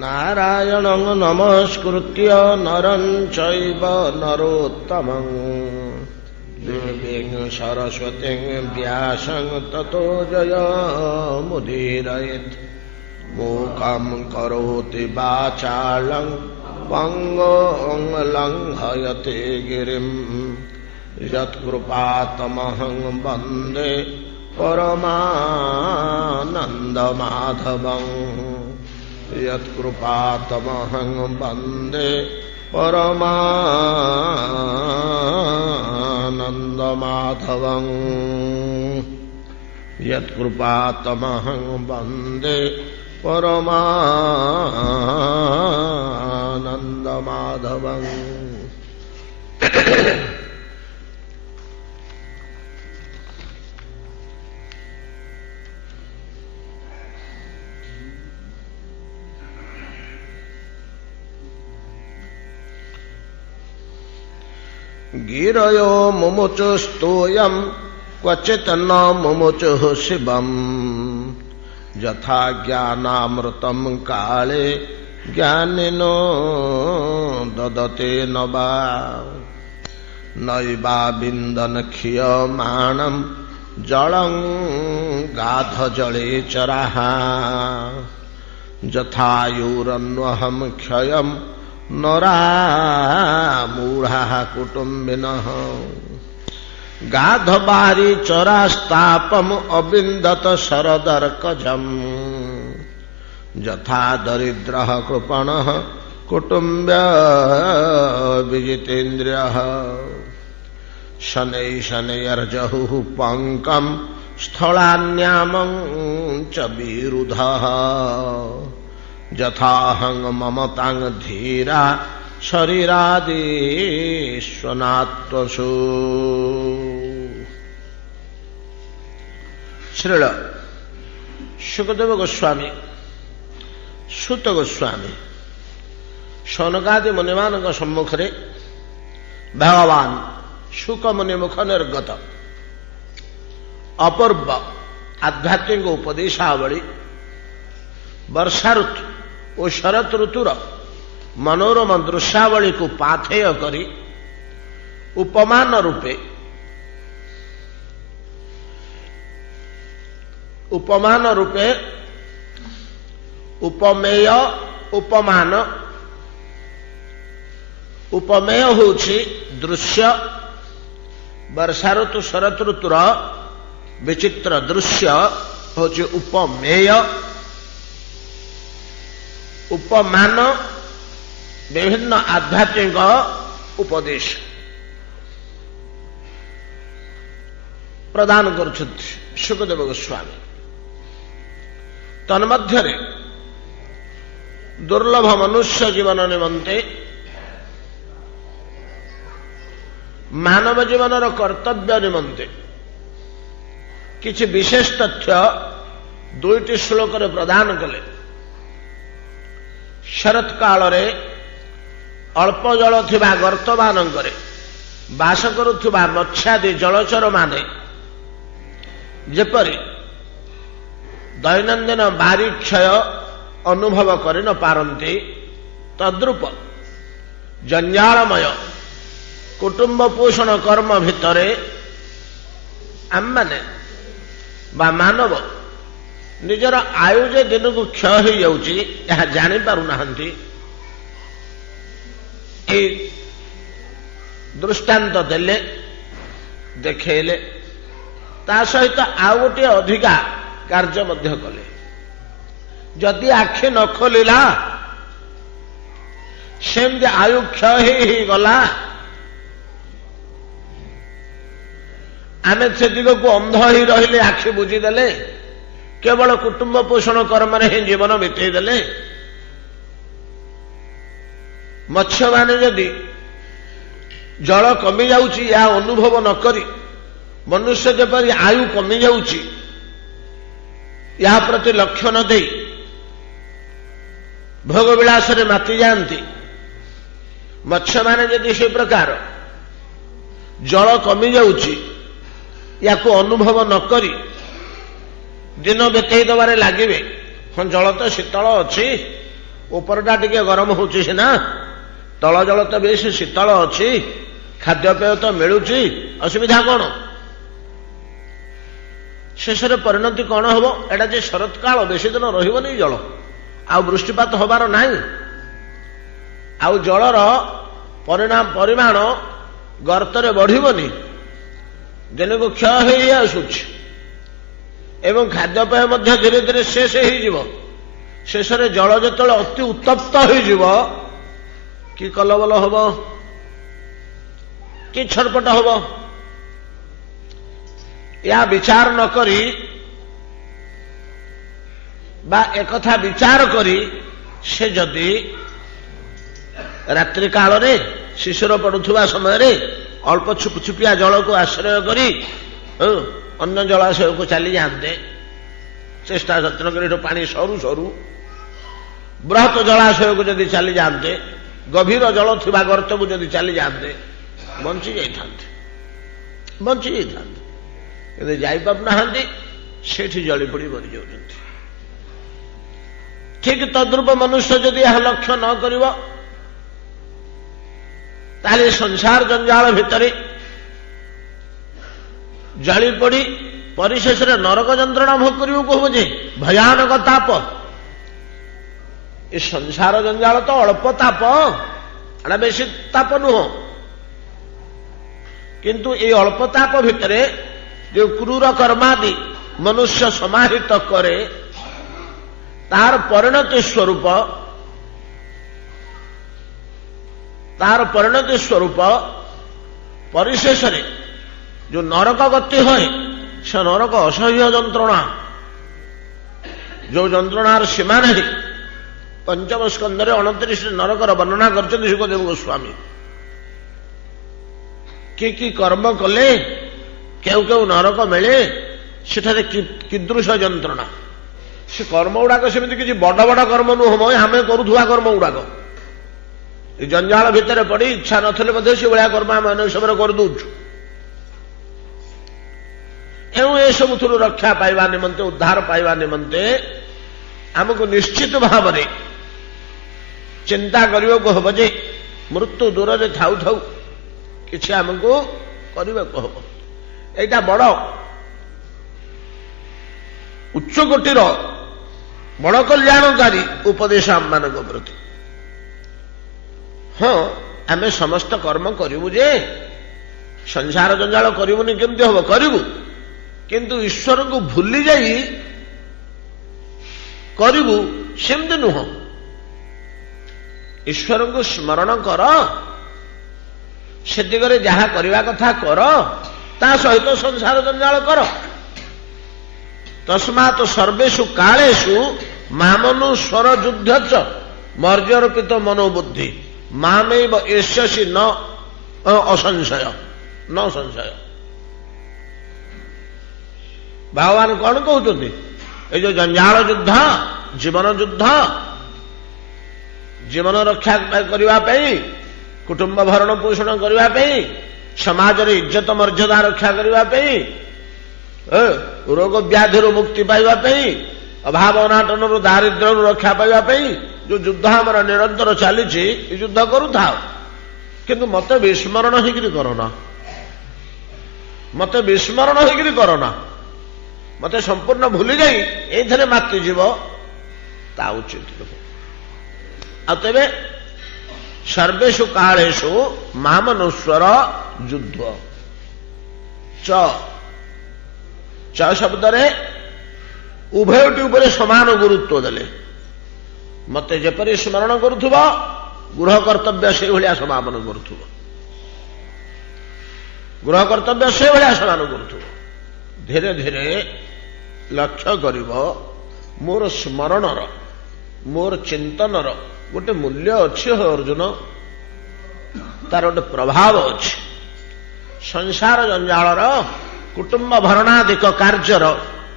नारायणं नमस्कृत्य नरं चैव नरोत्तमं देवीं सरस्वतीं व्यासं ततो जयमुदीरयेत् मूकं करोति वाचालं पंगुं लंघयते गिरिं यत्कृपातमहं वन्दे परमानन्दमाधवं यत्कृपातमहं वन्दे परमानन्दमाधवं यत्कृपातमहं वन्दे परमानन्दमाधवं। गिरयो मुमुचुस्तोयं क्वचित् न मुमुचुः शिवम् यथा ज्ञानामृतं काले ज्ञानिनो ददते न वा नैवा विन्दन् क्षीयमाणं जलं गाधजले चराः यथायुरन्वहं क्षयं नरा मूढ़ा कुटुम्बिनः गाधबारी चरास्तापम अबिंदत शरदर्कजम् यथा दरिद्रः कृपणः कुटुम्ब्य विजितेन्द्रियः शनै शनैर्जहुः पङ्कं स्थलान्यामं च विरुधः यथाहं ममतां धीरा शरीरादिष्वनात्वसु। श्रील शुकदेव गोस्वामी सुत गोस्वामी शौनकादि मुनिमान सम्मुखें भगवान शुक मुनि मुख निर्गत अपूर्व आध्यात्मिक उपदेशावली वर्षा ऋतु और शरत ऋतुर मनोरम दृश्यावली को पाथेय करी उपमान रूपे उपमेय उपमान उपमेय होछि दृश्य वर्षा ऋतु शरत ऋतुर विचित्र दृश्य होछि उपमेय उपमान विभिन्न आध्यात्मिक उपदेश प्रदान करुछन्ति शुकदेव गोस्वामी। तन्मध्यरे दुर्लभ मनुष्य जीवन निमंते मानव जीवन कर्तव्य निमंते किछि विशेष तथ्य दुईटी श्लोक प्रदान कले। शरत काल रे अल्प जल थिबा गर्त मानंकरे बास करुथुबा मत्स्यादि जलचर माने जेपरि दैनंदिन बारी क्षय अनुभव करि न पारंती तद्रूप जंजालमय कुटुंब पोषण कर्म भितरे आमने बा मानव निजर आयु जे दिन को क्षय हो जाउची यह जानि पारु नाहंती। ए दृष्टांत देले देखेले ता सहित आउ गोटे अधिका कार्य मध्य कले। जदि आखि न खोलिला सेमती आयु क्षय ही गला आमे से दिग को अंध ही रहिले आखि बुझीदेले केवल कुटुंब पोषण कर्म ही जीवन बितेदेले। मत्स्य माने यदि जल कमी जाउची या अनुभव न करी मनुष्य जेपरि आयु कमी जाउची या प्रति लक्ष्य न दे भोग विलास रे माति जाती मत्स्य माने यदि से प्रकार जल कमी जाउची या को अनुभव न करी दिन बितेई दबारे लागिबे। हाँ जल तो शीतल अच्छी ଉପରଟା ଟିକେ ଗରମ ହଉଛି ସିନା, ତଳ ଜଳ ତ ବେଶ ଶୀତଳ ଅଛି, ଖାଦ୍ୟପେୟ ତ ମିଳୁଛି, ଅସୁବିଧା କଣ? ଶେଷରେ ପରିଣତି କଣ ହବ? ଏଟା ଯେ ଶରତ କାଳ, ବେଶୀ ଦିନ ରହିବନି ଜଳ, ଆଉ ବୃଷ୍ଟିପାତ ହବାର ନାହିଁ, ଆଉ ଜଳର ପରିମାଣ ଗର୍ତ୍ତରେ ବଢିବନି, ଦିନକୁ କ୍ଷୟ ହେଇ ଆସୁଛି ଏବଂ ଖାଦ୍ୟପେୟ ମଧ୍ୟ ଧୀରେ ଧୀରେ ଶେଷ ହେଇଯିବ। ଶେଷରେ ଜଳ ଯେତେବେଳେ ଅତି ଉତ୍ତପ୍ତ ହୋଇଯିବ, କି କଲବଲ ହବ, କି ଛଟପଟ ହବ, ଏହା ବିଚାର ନ କରି ବା ଏକଥା ବିଚାର କରି ସେ ଯଦି ରାତ୍ରି କାଳରେ ଶିଶୁର ପଡୁଥିବା ସମୟରେ ଅଳ୍ପ ଛୁପଛୁପିଆ ଜଳକୁ ଆଶ୍ରୟ କରି ଅନ୍ୟ ଜଳାଶୟକୁ ଚାଲି ଯାଆନ୍ତେ, ଚେଷ୍ଟା ଯତ୍ନ କରି ଏଠୁ ପାଣି ସରୁ ସରୁ ବୃହତ ଜଳାଶୟକୁ ଯଦି ଚାଲି ଯାଆନ୍ତେ, ଗଭୀର ଜଳ ଥିବା ଗର୍ତ୍ତକୁ ଯଦି ଚାଲି ଯାଆନ୍ତେ, ବଞ୍ଚି ଯାଇଥାନ୍ତେ। କିନ୍ତୁ ଯାଇପାରୁନାହାନ୍ତି, ସେଠି ଜଳି ପଡ଼ି ମରିଯାଉଛନ୍ତି। ଠିକ ତଦ୍ରୂପ ମନୁଷ୍ୟ ଯଦି ଏହା ଲକ୍ଷ୍ୟ ନ କରିବ, ତାହେଲେ ସଂସାର ଜଞ୍ଜାଳ ଭିତରେ ଜଳି ପଡ଼ି ପରିଶେଷରେ ନରକ ଯନ୍ତ୍ରଣା ଭୋଗ କରିବାକୁ ହବ ଯେ ଭୟାନକ ତାପ। ଏ ସଂସାର ଜଞ୍ଜାଳ ତ ଅଳ୍ପ ତାପ, ଏଟା ବେଶୀ ତାପ ନୁହଁ, କିନ୍ତୁ এই ଅଳ୍ପ ତାପ ଭିତରେ ଯେଉଁ କ୍ରୂର କର୍ମାଦି ମନୁଷ୍ୟ ସମାହିତ କରେ, ତାର ପରିଣତି ସ୍ୱରୂପ ପରିଶେଷରେ ଯୋଉ ନରକ ଗତି ହୁଏ, ସେ ନରକ ଅସହ୍ୟ ଯନ୍ତ୍ରଣା, ଯୋଉ ଯନ୍ତ୍ରଣାର ସୀମା ନାହିଁ। ପଞ୍ଚମ ସ୍କନ୍ଧରେ 29 ନରକର ବର୍ଣ୍ଣନା କରିଛନ୍ତି ସୁଖଦେବ ଗୋସ୍ୱାମୀ। କି କର୍ମ କଲେ କେଉଁ କେଉଁ ନରକ ମିଳେ, ସେଠାରେ କିଦୃଶ ଯନ୍ତ୍ରଣା। ସେ କର୍ମ ଗୁଡାକ ସେମିତି କିଛି ବଡ ବଡ କର୍ମ ନୁହଁ, ଆମେ କରୁଥିବା କର୍ମ ଗୁଡାକ। ଏ ଜଞ୍ଜାଳ ଭିତରେ ପଡି ଇଚ୍ଛା ନଥିଲେ ମଧ୍ୟ ସେଭଳିଆ କର୍ମ ଆମେ ଅନେକ ସମୟରେ କରିଦେଉଛୁ। ଏଣୁ ଏସବୁଥିରୁ ରକ୍ଷା ପାଇବା ନିମନ୍ତେ, ଉଦ୍ଧାର ପାଇବା ନିମନ୍ତେ ଆମକୁ ନିଶ୍ଚିତ ଭାବରେ ଚିନ୍ତା କରିବାକୁ ହବ ଯେ ମୃତ୍ୟୁ ଦୂରରେ ଥାଉ ଥାଉ କିଛି ଆମକୁ କରିବାକୁ ହବ। ଏଇଟା ବଡ ଉଚ୍ଚ କୋଟିର ବଡ କଲ୍ୟାଣକାରୀ ଉପଦେଶ ଆମମାନଙ୍କ ପ୍ରତି। ହଁ, ଆମେ ସମସ୍ତ କର୍ମ କରିବୁ ଯେ ସଂସାର ଜଞ୍ଜାଳ କରିବୁନି କେମିତି ହବ? କରିବୁ, କିନ୍ତୁ ଈଶ୍ୱରଙ୍କୁ ଭୁଲି ଯାଇ କରିବୁ ସେମିତି ନୁହଁ। ଈଶ୍ୱରଙ୍କୁ ସ୍ମରଣ କର, ସେ ଦିଗରେ ଯାହା କରିବା କଥା କର, ତା ସହିତ ସଂସାର ଜଞ୍ଜାଳ କର। ତସ୍ମାତ୍ ସର୍ବେଷୁ କାଳେଷୁ ମାମନୁସ୍ୱର ଯୁଦ୍ଧଚ ମର୍ଯ୍ୟର୍ପିତ ମନୋବୁଦ୍ଧି ମାମୈବ ଏଷ୍ୟସି ନ ଅସଂଶୟ ନ ସଂଶୟ। ଭଗବାନ କଣ କହୁଛନ୍ତି? ଏଇ ଯୋଉ ଜଞ୍ଜାଳ ଯୁଦ୍ଧ, ଜୀବନ ଯୁଦ୍ଧ, ଜୀବନ ରକ୍ଷା କରିବା ପାଇଁ, କୁଟୁମ୍ବ ଭରଣ ପୋଷଣ କରିବା ପାଇଁ, ସମାଜରେ ଇଜ୍ଜତ ମର୍ଯ୍ୟାଦା ରକ୍ଷା କରିବା ପାଇଁ, ରୋଗ ବ୍ୟାଧିରୁ ମୁକ୍ତି ପାଇବା ପାଇଁ, ଅଭାବ ଅନାଟନରୁ ଦାରିଦ୍ର୍ୟରୁ ରକ୍ଷା ପାଇବା ପାଇଁ ଯୋଉ ଯୁଦ୍ଧ ଆମର ନିରନ୍ତର ଚାଲିଛି, ଏ ଯୁଦ୍ଧ କରୁଥାଉ, କିନ୍ତୁ ମତେ ବିସ୍ମରଣ ହେଇକିରି କରନା, ମତେ ବିସ୍ମରଣ ହେଇକିରି କରନା, ମତେ ସମ୍ପୂର୍ଣ୍ଣ ଭୁଲି ଯାଇ ଏଇଥିରେ ମାତିଯିବ, ତା ଉଚିତ ନୁହେଁ। ଆଉ ତେବେ ସର୍ବେଷୁ କାଳେଷୁ ମାମନୁସ୍ୱର ଯୁଦ୍ଧ। ଚ ଶବ୍ଦରେ ଉଭୟଟି ଉପରେ ସମାନ ଗୁରୁତ୍ୱ ଦେଲେ। ମତେ ଯେପରି ସ୍ମରଣ କରୁଥିବ, ଗୃହ କର୍ତ୍ତବ୍ୟ ସେଇଭଳିଆ ସମାପନ କରୁଥିବ, ଗୃହ କର୍ତ୍ତବ୍ୟ ସେଇଭଳିଆ ସମାନ କରୁଥିବ। ଧୀରେ ଧୀରେ ଲକ୍ଷ୍ୟ କରିବ, ମୋର ସ୍ମରଣର, ମୋର ଚିନ୍ତନର ଗୋଟେ ମୂଲ୍ୟ ଅଛି। ହେ ଅର୍ଜୁନ, ତାର ଗୋଟେ ପ୍ରଭାବ ଅଛି। ସଂସାର ଜଞ୍ଜାଳର, କୁଟୁମ୍ବ ଭରଣାଦିକ କାର୍ଯ୍ୟର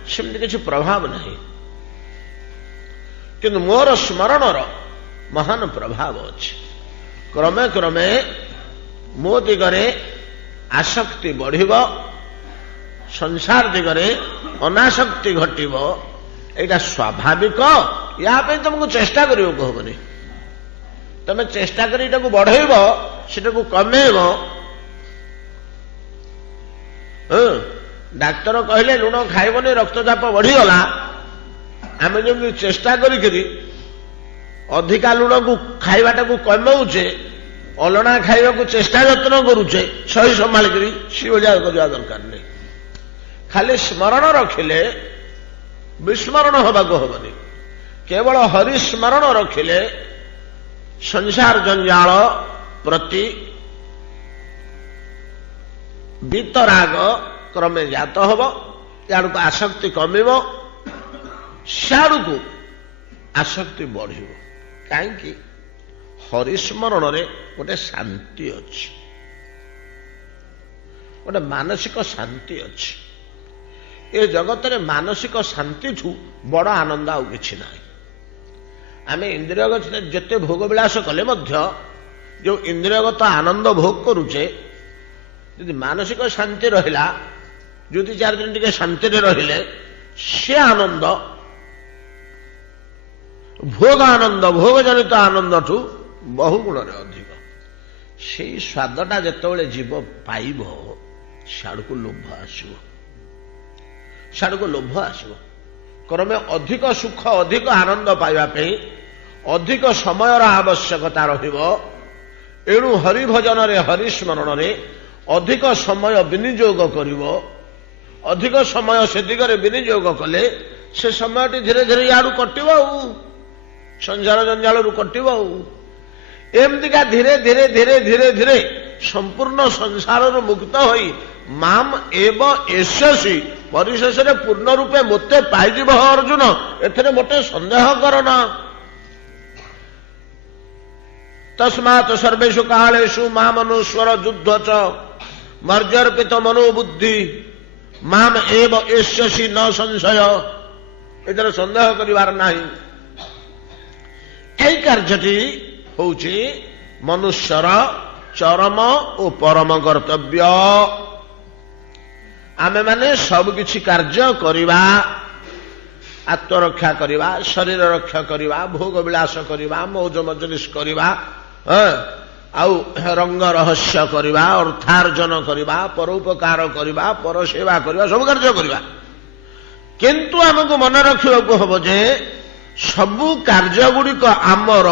ସେମିତି କିଛି ପ୍ରଭାବ ନାହିଁ, କିନ୍ତୁ ମୋର ସ୍ମରଣର ମହାନ ପ୍ରଭାବ ଅଛି। କ୍ରମେ କ୍ରମେ ମୋ ଦିଗରେ ଆସକ୍ତି ବଢିବ, ସଂସାର ଦିଗରେ ଅନାସକ୍ତି ଘଟିବ। ଏଇଟା ସ୍ୱାଭାବିକ या तुमको चेष्टा करने हेनी तुम चेष्टा कर बढ़ेब से कमेब डाक्तर कहले लुण खाइबनी रक्तचाप बढ़ीगला आम जमी चेष्टा करी अधिका लुण को खाइबाटा को कमाऊे अलणा खाइबा को चेष्टा यत्न करुचे सही संभाल सी भलिया करवा दरकार नहीं खाली स्मरण रखिले विस्मरण हवा हेनी केवल हरिस्मरण रखिले संसार जंजाल प्रति वितराग क्रमे जात हब याड़ को आसक्ति कमिब सियाड़ को आसक्ति बढ़ कहीं हरिस्मरण रे गोटे शांति अच्छी गोटे मानसिक शांति अच्छी ए जगत रे मानसिक शांति ठू बड़ आनंद आउ किछि नाही आमे इंद्रियगत जेते भोग विलास कले मध्य जो इंद्रियगत आनंद भोग करुचे यदि मानसिक शांति रहिला ज्योति चार दिन टिके शांति रे रहिले से आनंद भोग जनित आनंद ठू बहु गुण रे अधिक से स्वादटा जेतेबेले जीव पाइब सियाड़ को लोभ आसो सियाड़ को लोभ आसो क्रमे अधिक सुख अधिक आनंद पाइबा अधिक समय आवश्यकता रहिबो एणु हरिभजन रे हरिस्मरण रे अधिक समय विनियोग करिवो अधिक समय से दिगरे विनियोग कले से समयटी धीरे धीरे याडू कटिबो संसार जंजाल रु कटिबो एमतिका धीरे धीरे धीरे धीरे धीरे संपूर्ण संसार रु मुक्त होई माम एव एष्यसि परिशेष पूर्ण रूपे मोते पाइजिब अर्जुन एथरे मोटे संदेह करना तस्मात् सर्वेषु कालेषु मामनुस्वर युद्ध च मर्जर्पित मनोबुद्धि माम एव एष्यसि न संशय एथरे संदेह करिवार नाही एई कार्यटी होउची मनुष्यर चरम और परम कर्तव्य आमे माने सब किछि कार्य करिबा आत्मरक्षा करिबा शरीर रक्षा करिबा भोग विलास करिबा मौज मजलिस करिबा आउ रंग रहस्य करिबा अर्थार्जन करिबा परोपकार करिबा पर सेवा करिबा सब कार्य करिबा किंतु हमको मन रखिबाको हबो जे सबु कार्य गुड़िक आमर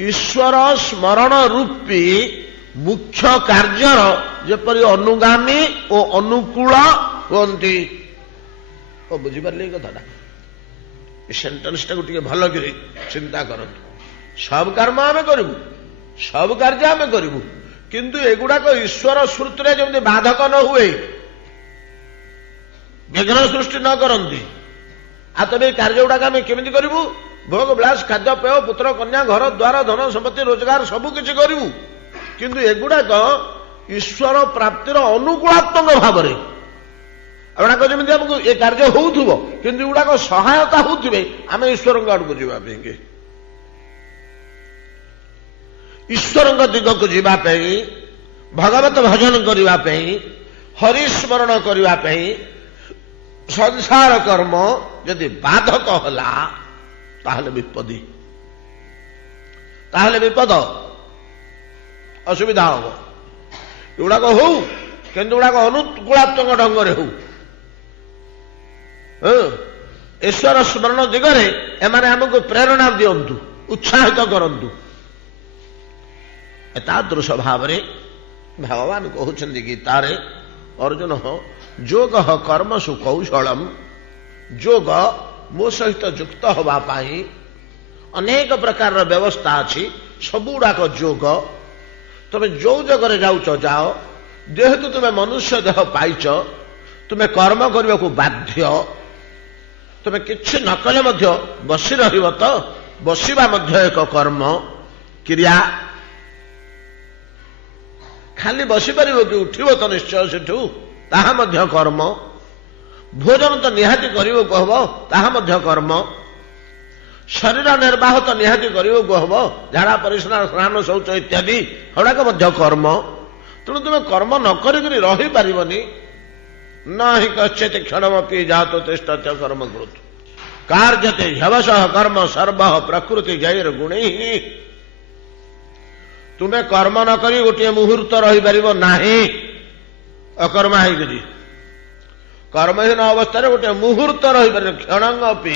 ईश्वर स्मरण रूपी मुख्य कार्यर जेपरी अनुगामी और अनुकूल होती बुझीपारे कथा सेन्टेन्स टाक भल कर चिंता करतु सब कर्म आम करूँ सब कार्य आम करूँ किंतु एगुड़ाक ईश्वर स्मृति जमी बाधक न हुए विघ्न सृष्टि न करती आ तब ये कार्य गुड़ाक आम केमी करूँ भोग विलास खाद्य पेय पुत्र कन्या घर द्वार धन संपत्ति रोजगार सबकि करूँ किंतु एगुड़ाक ईश्वर प्राप्तिर अनुकूलात्मक भाव गुड़ाक जमी आमको ये कार्य होउथुबो किंतु गुड़ाक सहायता होउथिबे आम ईश्वर आड़क जावाई ईश्वर दिगक जावाई भगवत भजन करने हरिस्मरण करने संसार कर्म यदि बाधक होला ताहले विपदी ताहले विपद असुविधा हम एगुड़ाक हो किंतु गुड़ाक अनुकूलात्मक ढंग हो ईश्वर स्मरण दिगरे एमाने आमको प्रेरणा दियंतु उत्साहित करंतु एतादृश भाव भगवान कहते गीतारे अर्जुन जोग कर्मसु कौशलम जोग मो सहित युक्त होगापाई अनेक प्रकार व्यवस्था अच्छी सबुड़ाक जोग तुम जो जगह जाऊच जाओ जेहेतु तुम्हें मनुष्य देह पाइच तुम्हें कर्म करने को बाध्य तुम्हें किसी न कले बसी रहिब तो बसिबा एक कर्म क्रिया खाली बसी पार कि उठिब तो निश्चय सेठू ताहा मध्य कर्म भोजन तो निहाती करिबो कहब ताहा मध्य कर्म शरीर निर्वाह तो निहाती करिबो कहब झाड़ा परिस्रा स्नान शौच इत्यादि हड़ाक मध्य कर्म तेणु तुम कर्म न करी रही पारिबनी न हि कश्चित क्षणमपि जातो तिष्ठत्य कर्म करोतु କାର୍ଯ୍ୟତେ ह्यवशः कर्म सर्व प्रकृति जैर गुणे तुमे कर्म न करी गोटे मुहूर्त रहीपर ना अकर्मा होगी कर्महीन अवस्था गोटे मुहूर्त रहीपर क्षण अपि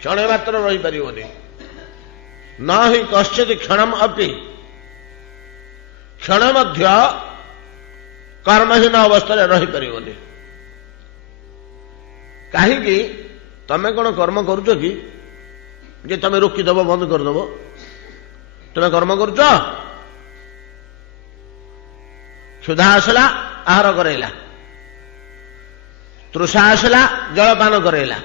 क्षण मात्र रहीपर न ही कश्चित क्षणम अपि क्षण मध्य कर्महीन अवस्था रहीपर कहीं तमें कौन कर्म करुच कि जे तमें रोकीदेव बंद करदेव तुम्हें कर्म करुच क्षुधा आसला आहार करैला तृषा आसला जलपान करैला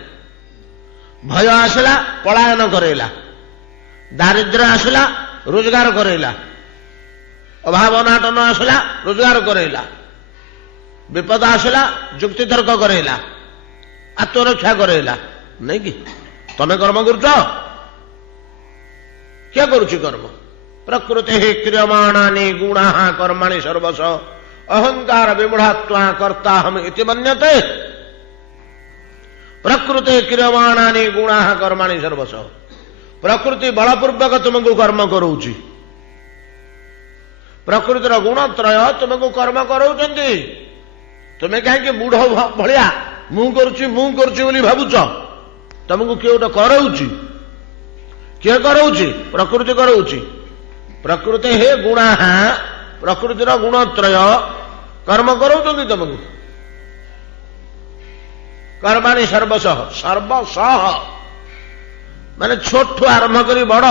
भय आसला पलायन करैला दारिद्र्य आसला रोजगार करैला अभाव अनाटन आसला रोजगार करैला विपद आसला जुक्ति तर्क करैला आत्मरक्षा करैला नहीं कि तमें कर्म करुच क्या करुच कर्म प्रकृति क्रियमाणानि गुणा कर्माणि सर्वश अहंकार विमूढ़त्वा कर्ता हम इति मन्यते प्रकृति क्रियमाणानि गुणा कर्माणि सर्वश प्रकृति बलपूर्वक तुमको कर्म करोउची प्रकृतिर गुणत्रय तुमको कर्म कराउछन्ति तुम्हें कहीं मूढ़ भलिया मु करुची बोली भावुच तुमको किए गोटे कराउची किए कराउची प्रकृति कराउची प्रकृति हे गुणा प्रकृतिर गुणत्रय कर्म कराउछन्ति तुमको कर्माणि सर्वशः सर्वशः माने छोट आरंभ करी बड़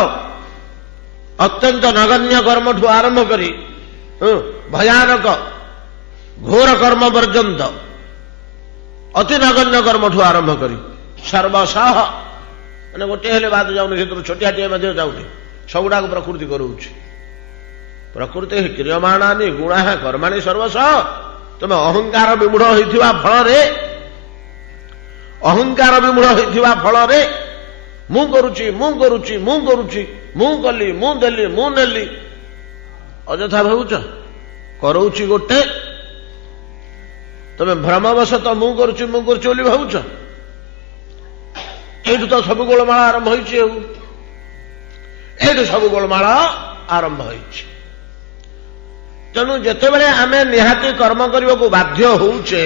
अत्यंत नगण्य कर्म ठू आरंभ करी भयानक घोर कर्म पर्यंत अति नगण्य कर्म ठू आरंभ करी सर्वशः मैंने गोटे हेले बात जाऊनी से छोटिया टे जाऊनी सबुड़ा प्रकृति कराउची प्रकृति क्रियमाणानि गुणा कर्माणि सर्वशः तुम अहंकार विमूढ़ होइथिबा फल मु करुची मु कली मु देली मु नेली अଯଥା भावुच कराउची गोटे तुम भ्रमवशत मु करुची बोली भावुच एठू तो सब गोलमाला आरंभ होइछि एठू सब गोलमाला आरंभ होइछि तेणु जेतेबेले आमे निहाती कर्म करने को बाध्य होउचे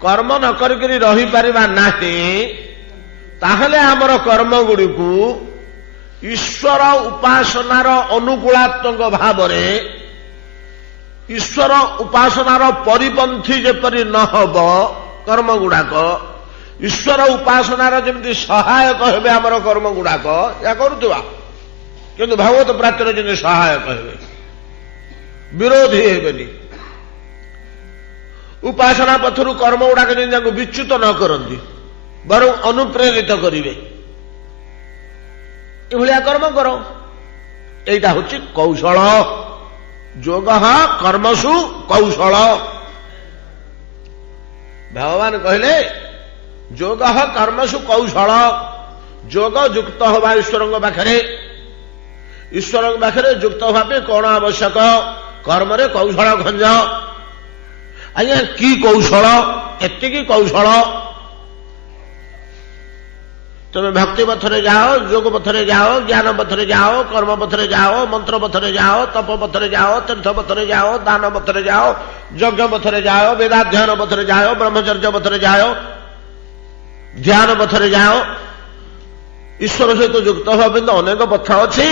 कर्म न करी रही पारिबा नाही ताहले आमर कर्म गुड़ी को ईश्वर उपासनार अनुकूलात्मक भाव ईश्वर उपासनार परिपंथी जेपरी न हब कर्म गुड़ाक ईश्वर उपासनार जमी सहायक हेबे आमर कर्म गुड़ाक या करुवा किंतु भागवत प्राप्तिर जमी सहायक हेबे विरोधी हेबेनी उपासना पथर कर्म गुड़ाक जमी विच्युत न करती बरं अनुप्रेरित करिवे एभलिया कर्म करो एटा होची कौशल योग कर्मसु कौशल भगवान कहले योग कर्मसु कौशल योग युक्त हवा ईश्वर पाखे युक्त हवा कौन आवश्यक कर्म रे कौशल खंज आज्ञा की कौशल एति कौशल तुम्हें भक्ति पथरे जाओ योग पथरे जाओ ज्ञान पथरे जाओ कर्म पथरे जाओ मंत्र पथरे जाओ तप पथरे जाओ तीर्थ पथरे जाओ दान पथरे जाओ यज्ञ पथरे जाओ वेदाध्ययन पथरे जाओ ब्रह्मचर्य पथरे जाओ ध्यान पथरे जाओ ईश्वर सहित युक्त हवा तो अनेक पथ अच्छी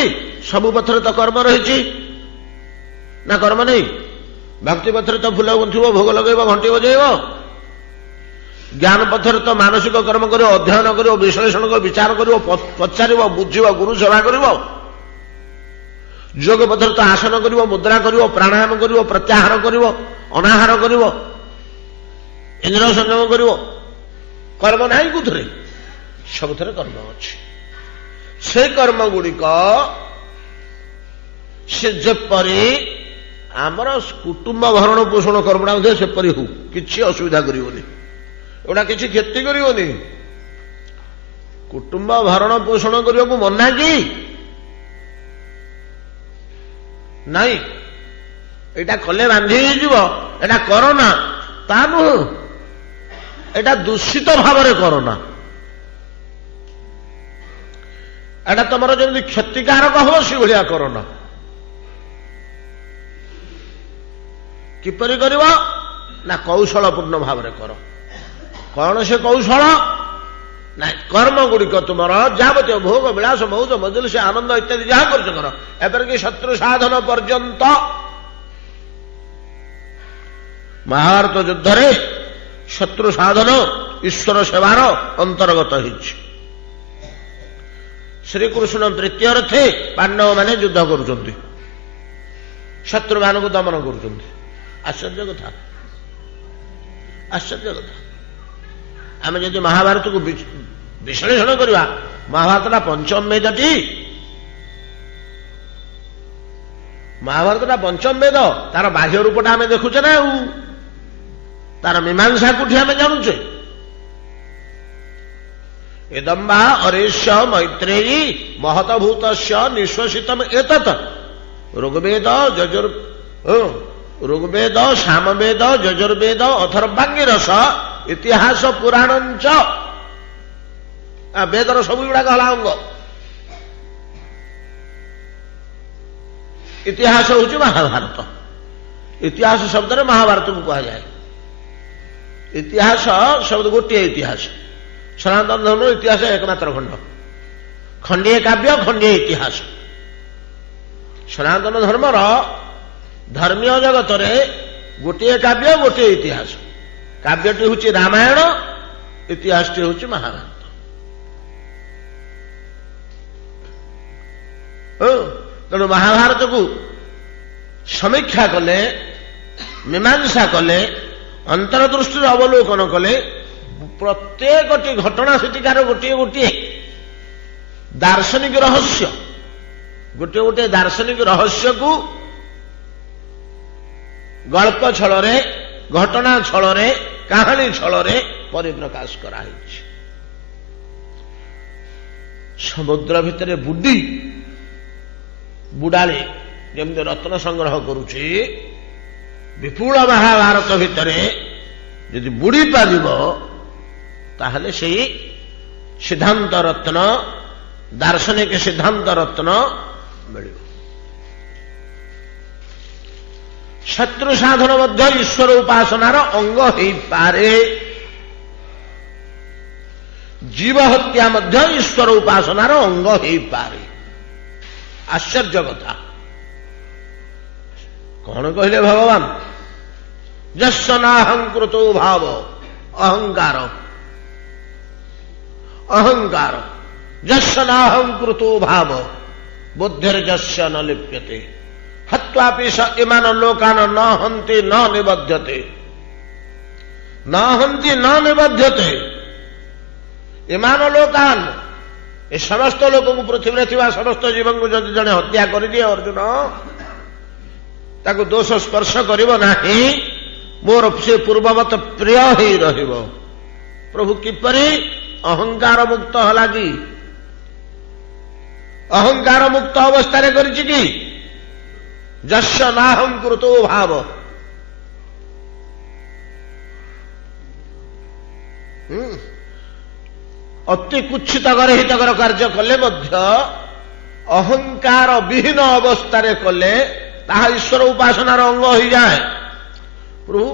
सबु पथरे तो कर्म रही ना कर्म नहीं भक्ति पथरे तो फूल गुंथब भोग लगेब घंटी बजेब ज्ञान पथर तो मानसिक कर्म कर अध्ययन कर विश्लेषण कर विचार कर पचार बुझ गुरु सेवा कर योग पथर तो आसन कर मुद्रा कर प्राणायाम कर प्रत्याहार कर अनाहार कर इंद्र संयम कर कर्म ना कुथरे सब कर्म अच्छे से कर्म गुड़िक से जेपरी आमर कुटुंब भरण पोषण कर्मटा सेपरी हो कि असुविधा करनी एटा किसी क्षति करनी कुटुंब भरण पोषण करने को मना कि नहीं एटा कले बांधी एटा करना ता नुह एटा दूषित भाव करोना ଏଟା ତମର ଯେମିତି କ୍ଷତିକାରକ ହବ ସେଭଳିଆ କରନା। କିପରି କରିବ ନା କୌଶଳପୂର୍ଣ୍ଣ ଭାବରେ କର। କଣ ସେ କୌଶଳ? ନା କର୍ମ ଗୁଡ଼ିକ ତୁମର ଯାବତୀୟ ଭୋଗ ବିଳାସ ମୌଜ ମଜଲିସ ସେ ଆନନ୍ଦ ଇତ୍ୟାଦି ଯାହା କରୁଛ କର। ଏପରିକି ଶତ୍ରୁ ସାଧନ ପର୍ଯ୍ୟନ୍ତ। ମହାଭାରତ ଯୁଦ୍ଧରେ ଶତ୍ରୁ ସାଧନ ଈଶ୍ୱର ସେବାର ଅନ୍ତର୍ଗତ ହେଇଛି। ଶ୍ରୀକୃଷ୍ଣ ତୃତୀୟରେ ପାଣ୍ଡବମାନେ ଯୁଦ୍ଧ କରୁଛନ୍ତି, ଶତ୍ରୁମାନଙ୍କୁ ଦମନ କରୁଛନ୍ତି। ଆଶ୍ଚର୍ଯ୍ୟ କଥା, ଆଶ୍ଚର୍ଯ୍ୟ କଥା। ଆମେ ଯଦି ମହାଭାରତକୁ ବିଶ୍ଳେଷଣ କରିବା, ମହାଭାରତଟା ପଞ୍ଚମ ବେଦଟି, ମହାଭାରତଟା ପଞ୍ଚମ ବେଦ। ତାର ବାହ୍ୟ ରୂପଟା ଆମେ ଦେଖୁଛେ ନା, ଆଉ ତାର ମୀମାଂସା କୋଉଠି ଆମେ ଜାଣୁଛେ। ଏଦମ୍ବା ଅରେଶ୍ୟ ମୈତ୍ରେୟୀ ମହତଭୂତସ୍ୟ ନିଶ୍ୱସିତମ୍ ଏତତ୍ ଋଗ୍ବେଦ ଋଗ୍ବେଦ ସାମବେଦ ଯଜୁର୍ବେଦ ଅଥର୍ବାଙ୍ଗିରସ ଇତିହାସ ପୁରାଣଞ୍ଚ। ବେଦର ସବୁ ଗୁଡାକ ହେଲା ଅଙ୍ଗ। ଇତିହାସ ହଉଛି ମହାଭାରତ। ଇତିହାସ ଶବ୍ଦରେ ମହାଭାରତକୁ କୁହାଯାଏ। ଇତିହାସ ଶବ୍ଦ ଗୋଟିଏ ଇତିହାସ। ସନାତନ ଧର୍ମର ଇତିହାସ ଏକମାତ୍ର ଖଣ୍ଡ, ଖଣ୍ଡିଏ କାବ୍ୟ ଖଣ୍ଡିଏ ଇତିହାସ। ସନାତନ ଧର୍ମର ଧର୍ମୀୟ ଜଗତରେ ଗୋଟିଏ କାବ୍ୟ ଗୋଟିଏ ଇତିହାସ। କାବ୍ୟଟି ହେଉଛି ରାମାୟଣ, ଇତିହାସଟି ହେଉଛି ମହାଭାରତ। ତେଣୁ ମହାଭାରତକୁ ସମୀକ୍ଷା କଲେ, ମୀମାଂସା କଲେ, ଅନ୍ତର୍ଦୃଷ୍ଟିରେ ଅବଲୋକନ କଲେ, ପ୍ରତ୍ୟେକଟି ଘଟଣା ସେଠିକାର ଗୋଟିଏ ଗୋଟିଏ ଦାର୍ଶନିକ ରହସ୍ୟ, ଗୋଟିଏ ଗୋଟିଏ ଦାର୍ଶନିକ ରହସ୍ୟକୁ ଗଳ୍ପ ଛଳରେ, ଘଟଣା ଛଳରେ, କାହାଣୀ ଛଳରେ ପରିପ୍ରକାଶ କରାଯାଇଛି। ସମୁଦ୍ର ଭିତରେ ବୁଡାଳି ଯେମିତି ରତ୍ନ ସଂଗ୍ରହ କରୁଛି, ବିପୁଳ ମହାଭାରତ ଭିତରେ ଯଦି ବୁଡି ପାରିବ ତାହେଲେ ସେଇ ସିଦ୍ଧାନ୍ତ ରତ୍ନ, ଦାର୍ଶନିକ ସିଦ୍ଧାନ୍ତ ରତ୍ନ ମିଳିବ। ଶତ୍ରୁ ସାଧନ ମଧ୍ୟ ଈଶ୍ୱର ଉପାସନାର ଅଙ୍ଗ ହେଇପାରେ। ଜୀବ ହତ୍ୟା ମଧ୍ୟ ଈଶ୍ୱର ଉପାସନାର ଅଙ୍ଗ ହେଇପାରେ। ଆଶ୍ଚର୍ଯ୍ୟ କଥା। କଣ କହିଲେ ଭଗବାନ? ଯସ୍ୟ ନାହଂକୃତୋ ଭାବ ଅହଙ୍କାର, ଅହଙ୍କାର ଯସ୍ୟ ନାହଂକୃତୋ ଭାବ ବୁଦ୍ଧିର୍ ଯସ୍ୟ ନ ଲିପ୍ୟତେ ହତ୍ୱାପି ସ ଇମାନ ଲୋକାନ ନ ହନ୍ତି ନ ନିବଧ୍ୟତେ, ନ ହନ୍ତି ନ ନିବଧ୍ୟତେ। ଇମାନ ଲୋକାନ, ଏ ସମସ୍ତ ଲୋକଙ୍କୁ, ପୃଥିବୀରେ ଥିବା ସମସ୍ତ ଜୀବଙ୍କୁ ଯଦି ଜଣେ ହତ୍ୟା କରିଦିଏ ଅର୍ଜୁନ, ତାକୁ ଦୋଷ ସ୍ପର୍ଶ କରିବ ନାହିଁ, ମୋର ସେ ପୂର୍ବବତ ପ୍ରିୟ ହେଇ ରହିବ। ପ୍ରଭୁ କିପରି ଅହଙ୍କାର ମୁକ୍ତ ହେଲା କି? ଅହଙ୍କାର ମୁକ୍ତ ଅବସ୍ଥାରେ କରିଛି କି? ଯସ୍ୟ ନାହଂକୃତୋ ଭାବ। ଅତି କୁଚ୍ଛିତକର ହିତକର କାର୍ଯ୍ୟ କଲେ ମଧ୍ୟ ଅହଙ୍କାର ବିହୀନ ଅବସ୍ଥାରେ କଲେ ତାହା ଈଶ୍ୱର ଉପାସନାର ଅଙ୍ଗ ହୋଇଯାଏ। ପ୍ରଭୁ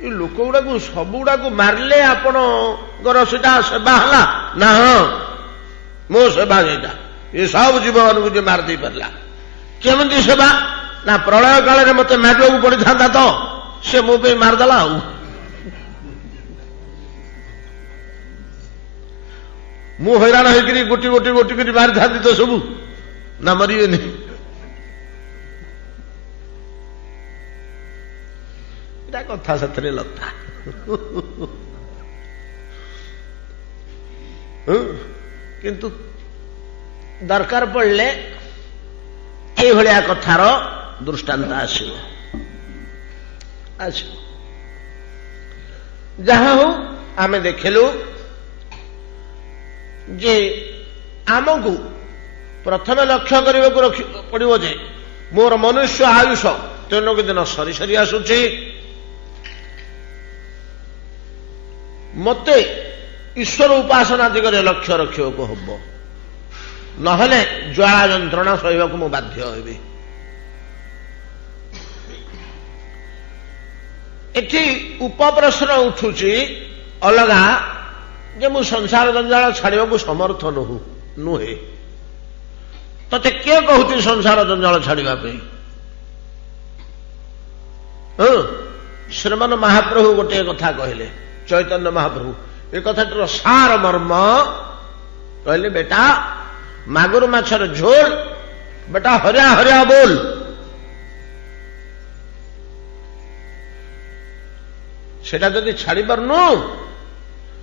ଏ ଲୋକ ଗୁଡାକୁ ସବୁଗୁଡାକୁ ମାରିଲେ ଆପଣଙ୍କର ସେଟା ସେବା ହେଲା ନା? ହଁ, ମୋ ସେବା ସେଇଟା। ଏ ସବୁ ଜୀବମାନଙ୍କୁ ଯେ ମାରି ଦେଇ ପାରିଲା। କେମିତି ସେବା? ନା ପ୍ରଳୟ କାଳରେ ମତେ ମାରିବାକୁ ପଡିଥାନ୍ତା ତ ସେ ମୋ ପାଇଁ ମାରିଦେଲା। ଆଉ ମୁଁ ହଇରାଣ ହେଇକିରି ଗୋଟି ଗୋଟି ଗୋଟି କରି ମାରିଥାନ୍ତି ତ ସବୁ, ନା ମରିବେନି? ଏଟା କଥା ସେଥିରେ ଲତା। କିନ୍ତୁ ଦରକାର ପଡ଼ିଲେ ଏଇଭଳିଆ କଥାର ଦୃଷ୍ଟାନ୍ତ ଆସିବ। ଯାହା ହଉ ଆମେ ଦେଖିଲୁ ଯେ ଆମକୁ ପ୍ରଥମେ ଲକ୍ଷ୍ୟ କରିବାକୁ ପଡ଼ିବ ଯେ ମୋର ମନୁଷ୍ୟ ଆୟୁଷ ଦିନକୁ ଦିନ ସରି ସରି ଆସୁଛି। ମୋତେ ଈଶ୍ୱର ଉପାସନା ଦିଗରେ ଲକ୍ଷ୍ୟ ରଖିବାକୁ ହବ। ନହେଲେ ଜ୍ୱାଳା ଯନ୍ତ୍ରଣା ସହିବାକୁ ମୁଁ ବାଧ୍ୟ ହେବି। ଏଠି ଉପପ୍ରଶ୍ନ ଉଠୁଛି ଅଲଗା ଯେ ମୁଁ ସଂସାର ଜଞ୍ଜାଳ ଛାଡ଼ିବାକୁ ସମର୍ଥ ନୁହେଁ। ତତେ କିଏ କହୁଛି ସଂସାର ଜଞ୍ଜାଳ ଛାଡ଼ିବା ପାଇଁ? ଶ୍ରୀମାନ ମହାପ୍ରଭୁ ଗୋଟିଏ କଥା କହିଲେ, ଚୈତନ୍ୟ ମହାପ୍ରଭୁ ଏ କଥାଟିର ସାର ମର୍ମ କହିଲେ, ବେଟା ମାଗୁର ମାଛର ଝୋଳ, ବେଟା ହରିଆ ହରିଆ ବୋଲ। ସେଟା ଯଦି ଛାଡ଼ି ପାରୁନୁ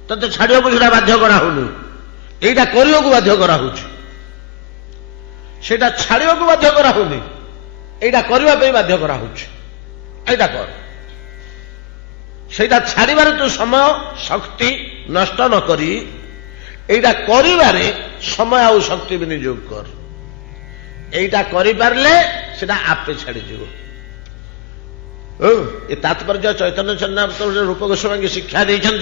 ତତେ ଛାଡ଼ିବାକୁ ସେଟା ବାଧ୍ୟ କରାହଉନି, ଏଇଟା କରିବାକୁ ବାଧ୍ୟ କରାହଉଛି। ସେଇଟା ଛାଡ଼ିବାକୁ ବାଧ୍ୟ କରାହଉନି, ଏଇଟା କରିବା ପାଇଁ ବାଧ୍ୟ କରାହଉଛି। ଏଇଟା କର। ସେଇଟା ଛାଡ଼ିବାରେ ତୁ ସମୟ ଶକ୍ତି ନଷ୍ଟ ନ କରି এইটা করিবারে সময় আর শক্তি বিনিয়োগ কর। এইটা করিপারলে সেটা আপে ছাড়িযোগ। এ তাৎপর্য চৈতন্য চন্দ্রাবতার রূপ গোস্বামী শিক্ষা দিয়েছেন।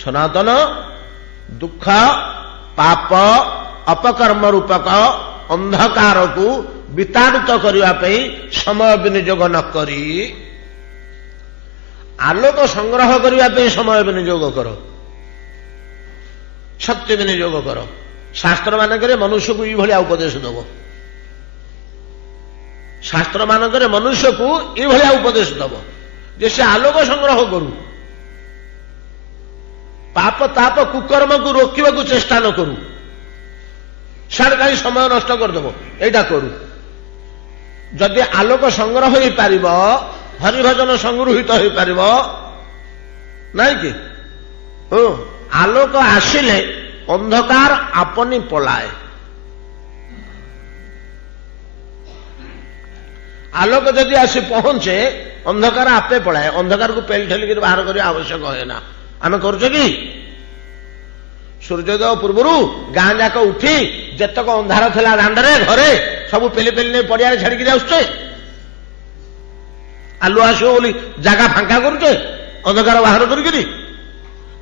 সনাতন দুঃখ পাপ অপকর্ম রূপক ଅନ୍ଧକାରକୁ ବିତାଡ଼ିତ କରିବା ପାଇଁ ସମୟ ବିନିଯୋଗ ନ କରି ଆଲୋକ ସଂଗ୍ରହ କରିବା ପାଇଁ ସମୟ ବିନିଯୋଗ କର, ଶକ୍ତି ବିନିଯୋଗ କର। ଶାସ୍ତ୍ର ମାନଙ୍କରେ ମନୁଷ୍ୟକୁ ଏଇଭଳିଆ ଉପଦେଶ ଦେବ। ଶାସ୍ତ୍ର ମାନଙ୍କରେ ମନୁଷ୍ୟକୁ ଏଇଭଳିଆ ଉପଦେଶ ଦେବ ଯେ ସେ ଆଲୋକ ସଂଗ୍ରହ କରୁ, ପାପ ତାପ କୁକର୍ମକୁ ରୋକିବାକୁ ଚେଷ୍ଟା ନ କରୁ, ସାଡେ କାହିଁ ସମୟ ନଷ୍ଟ କରିଦେବ, ଏଇଟା କରୁ। ଯଦି ଆଲୋକ ସଂଗ୍ରହ ହୋଇପାରିବ, ହରିଭଜନ ସଂଗୃହୀତ ହୋଇପାରିବ ନାଇଁ କି? ଆଲୋକ ଆସିଲେ ଅନ୍ଧକାର ଆପନି ପଳାଏ। ଆଲୋକ ଯଦି ଆସି ପହଞ୍ଚେ ଅନ୍ଧକାର ଆପେ ପଳାଏ। ଅନ୍ଧକାରକୁ ପେଲି ଠେଲିକି ବାହାର କରିବା ଆବଶ୍ୟକ ହୁଏ ନା। ଆମେ କରୁଛେ କି? ସୂର୍ଯ୍ୟୋଦୟ ପୂର୍ବରୁ ଗାଁ ଯାକ ଉଠି ଯେତକ ଅନ୍ଧାର ଥିଲା ଦାଣ୍ଡରେ ଘରେ ସବୁ ପେଲି ପେଲି ନେଇ ପଡ଼ିଆରେ ଛାଡ଼ିକି ଯାଉଛେ। ଆଲୁଅ ଆସିବ ବୋଲି ଜାଗା ଫାଙ୍କା କରୁଛେ ଅନ୍ଧକାର ବାହାର କରିକିରି,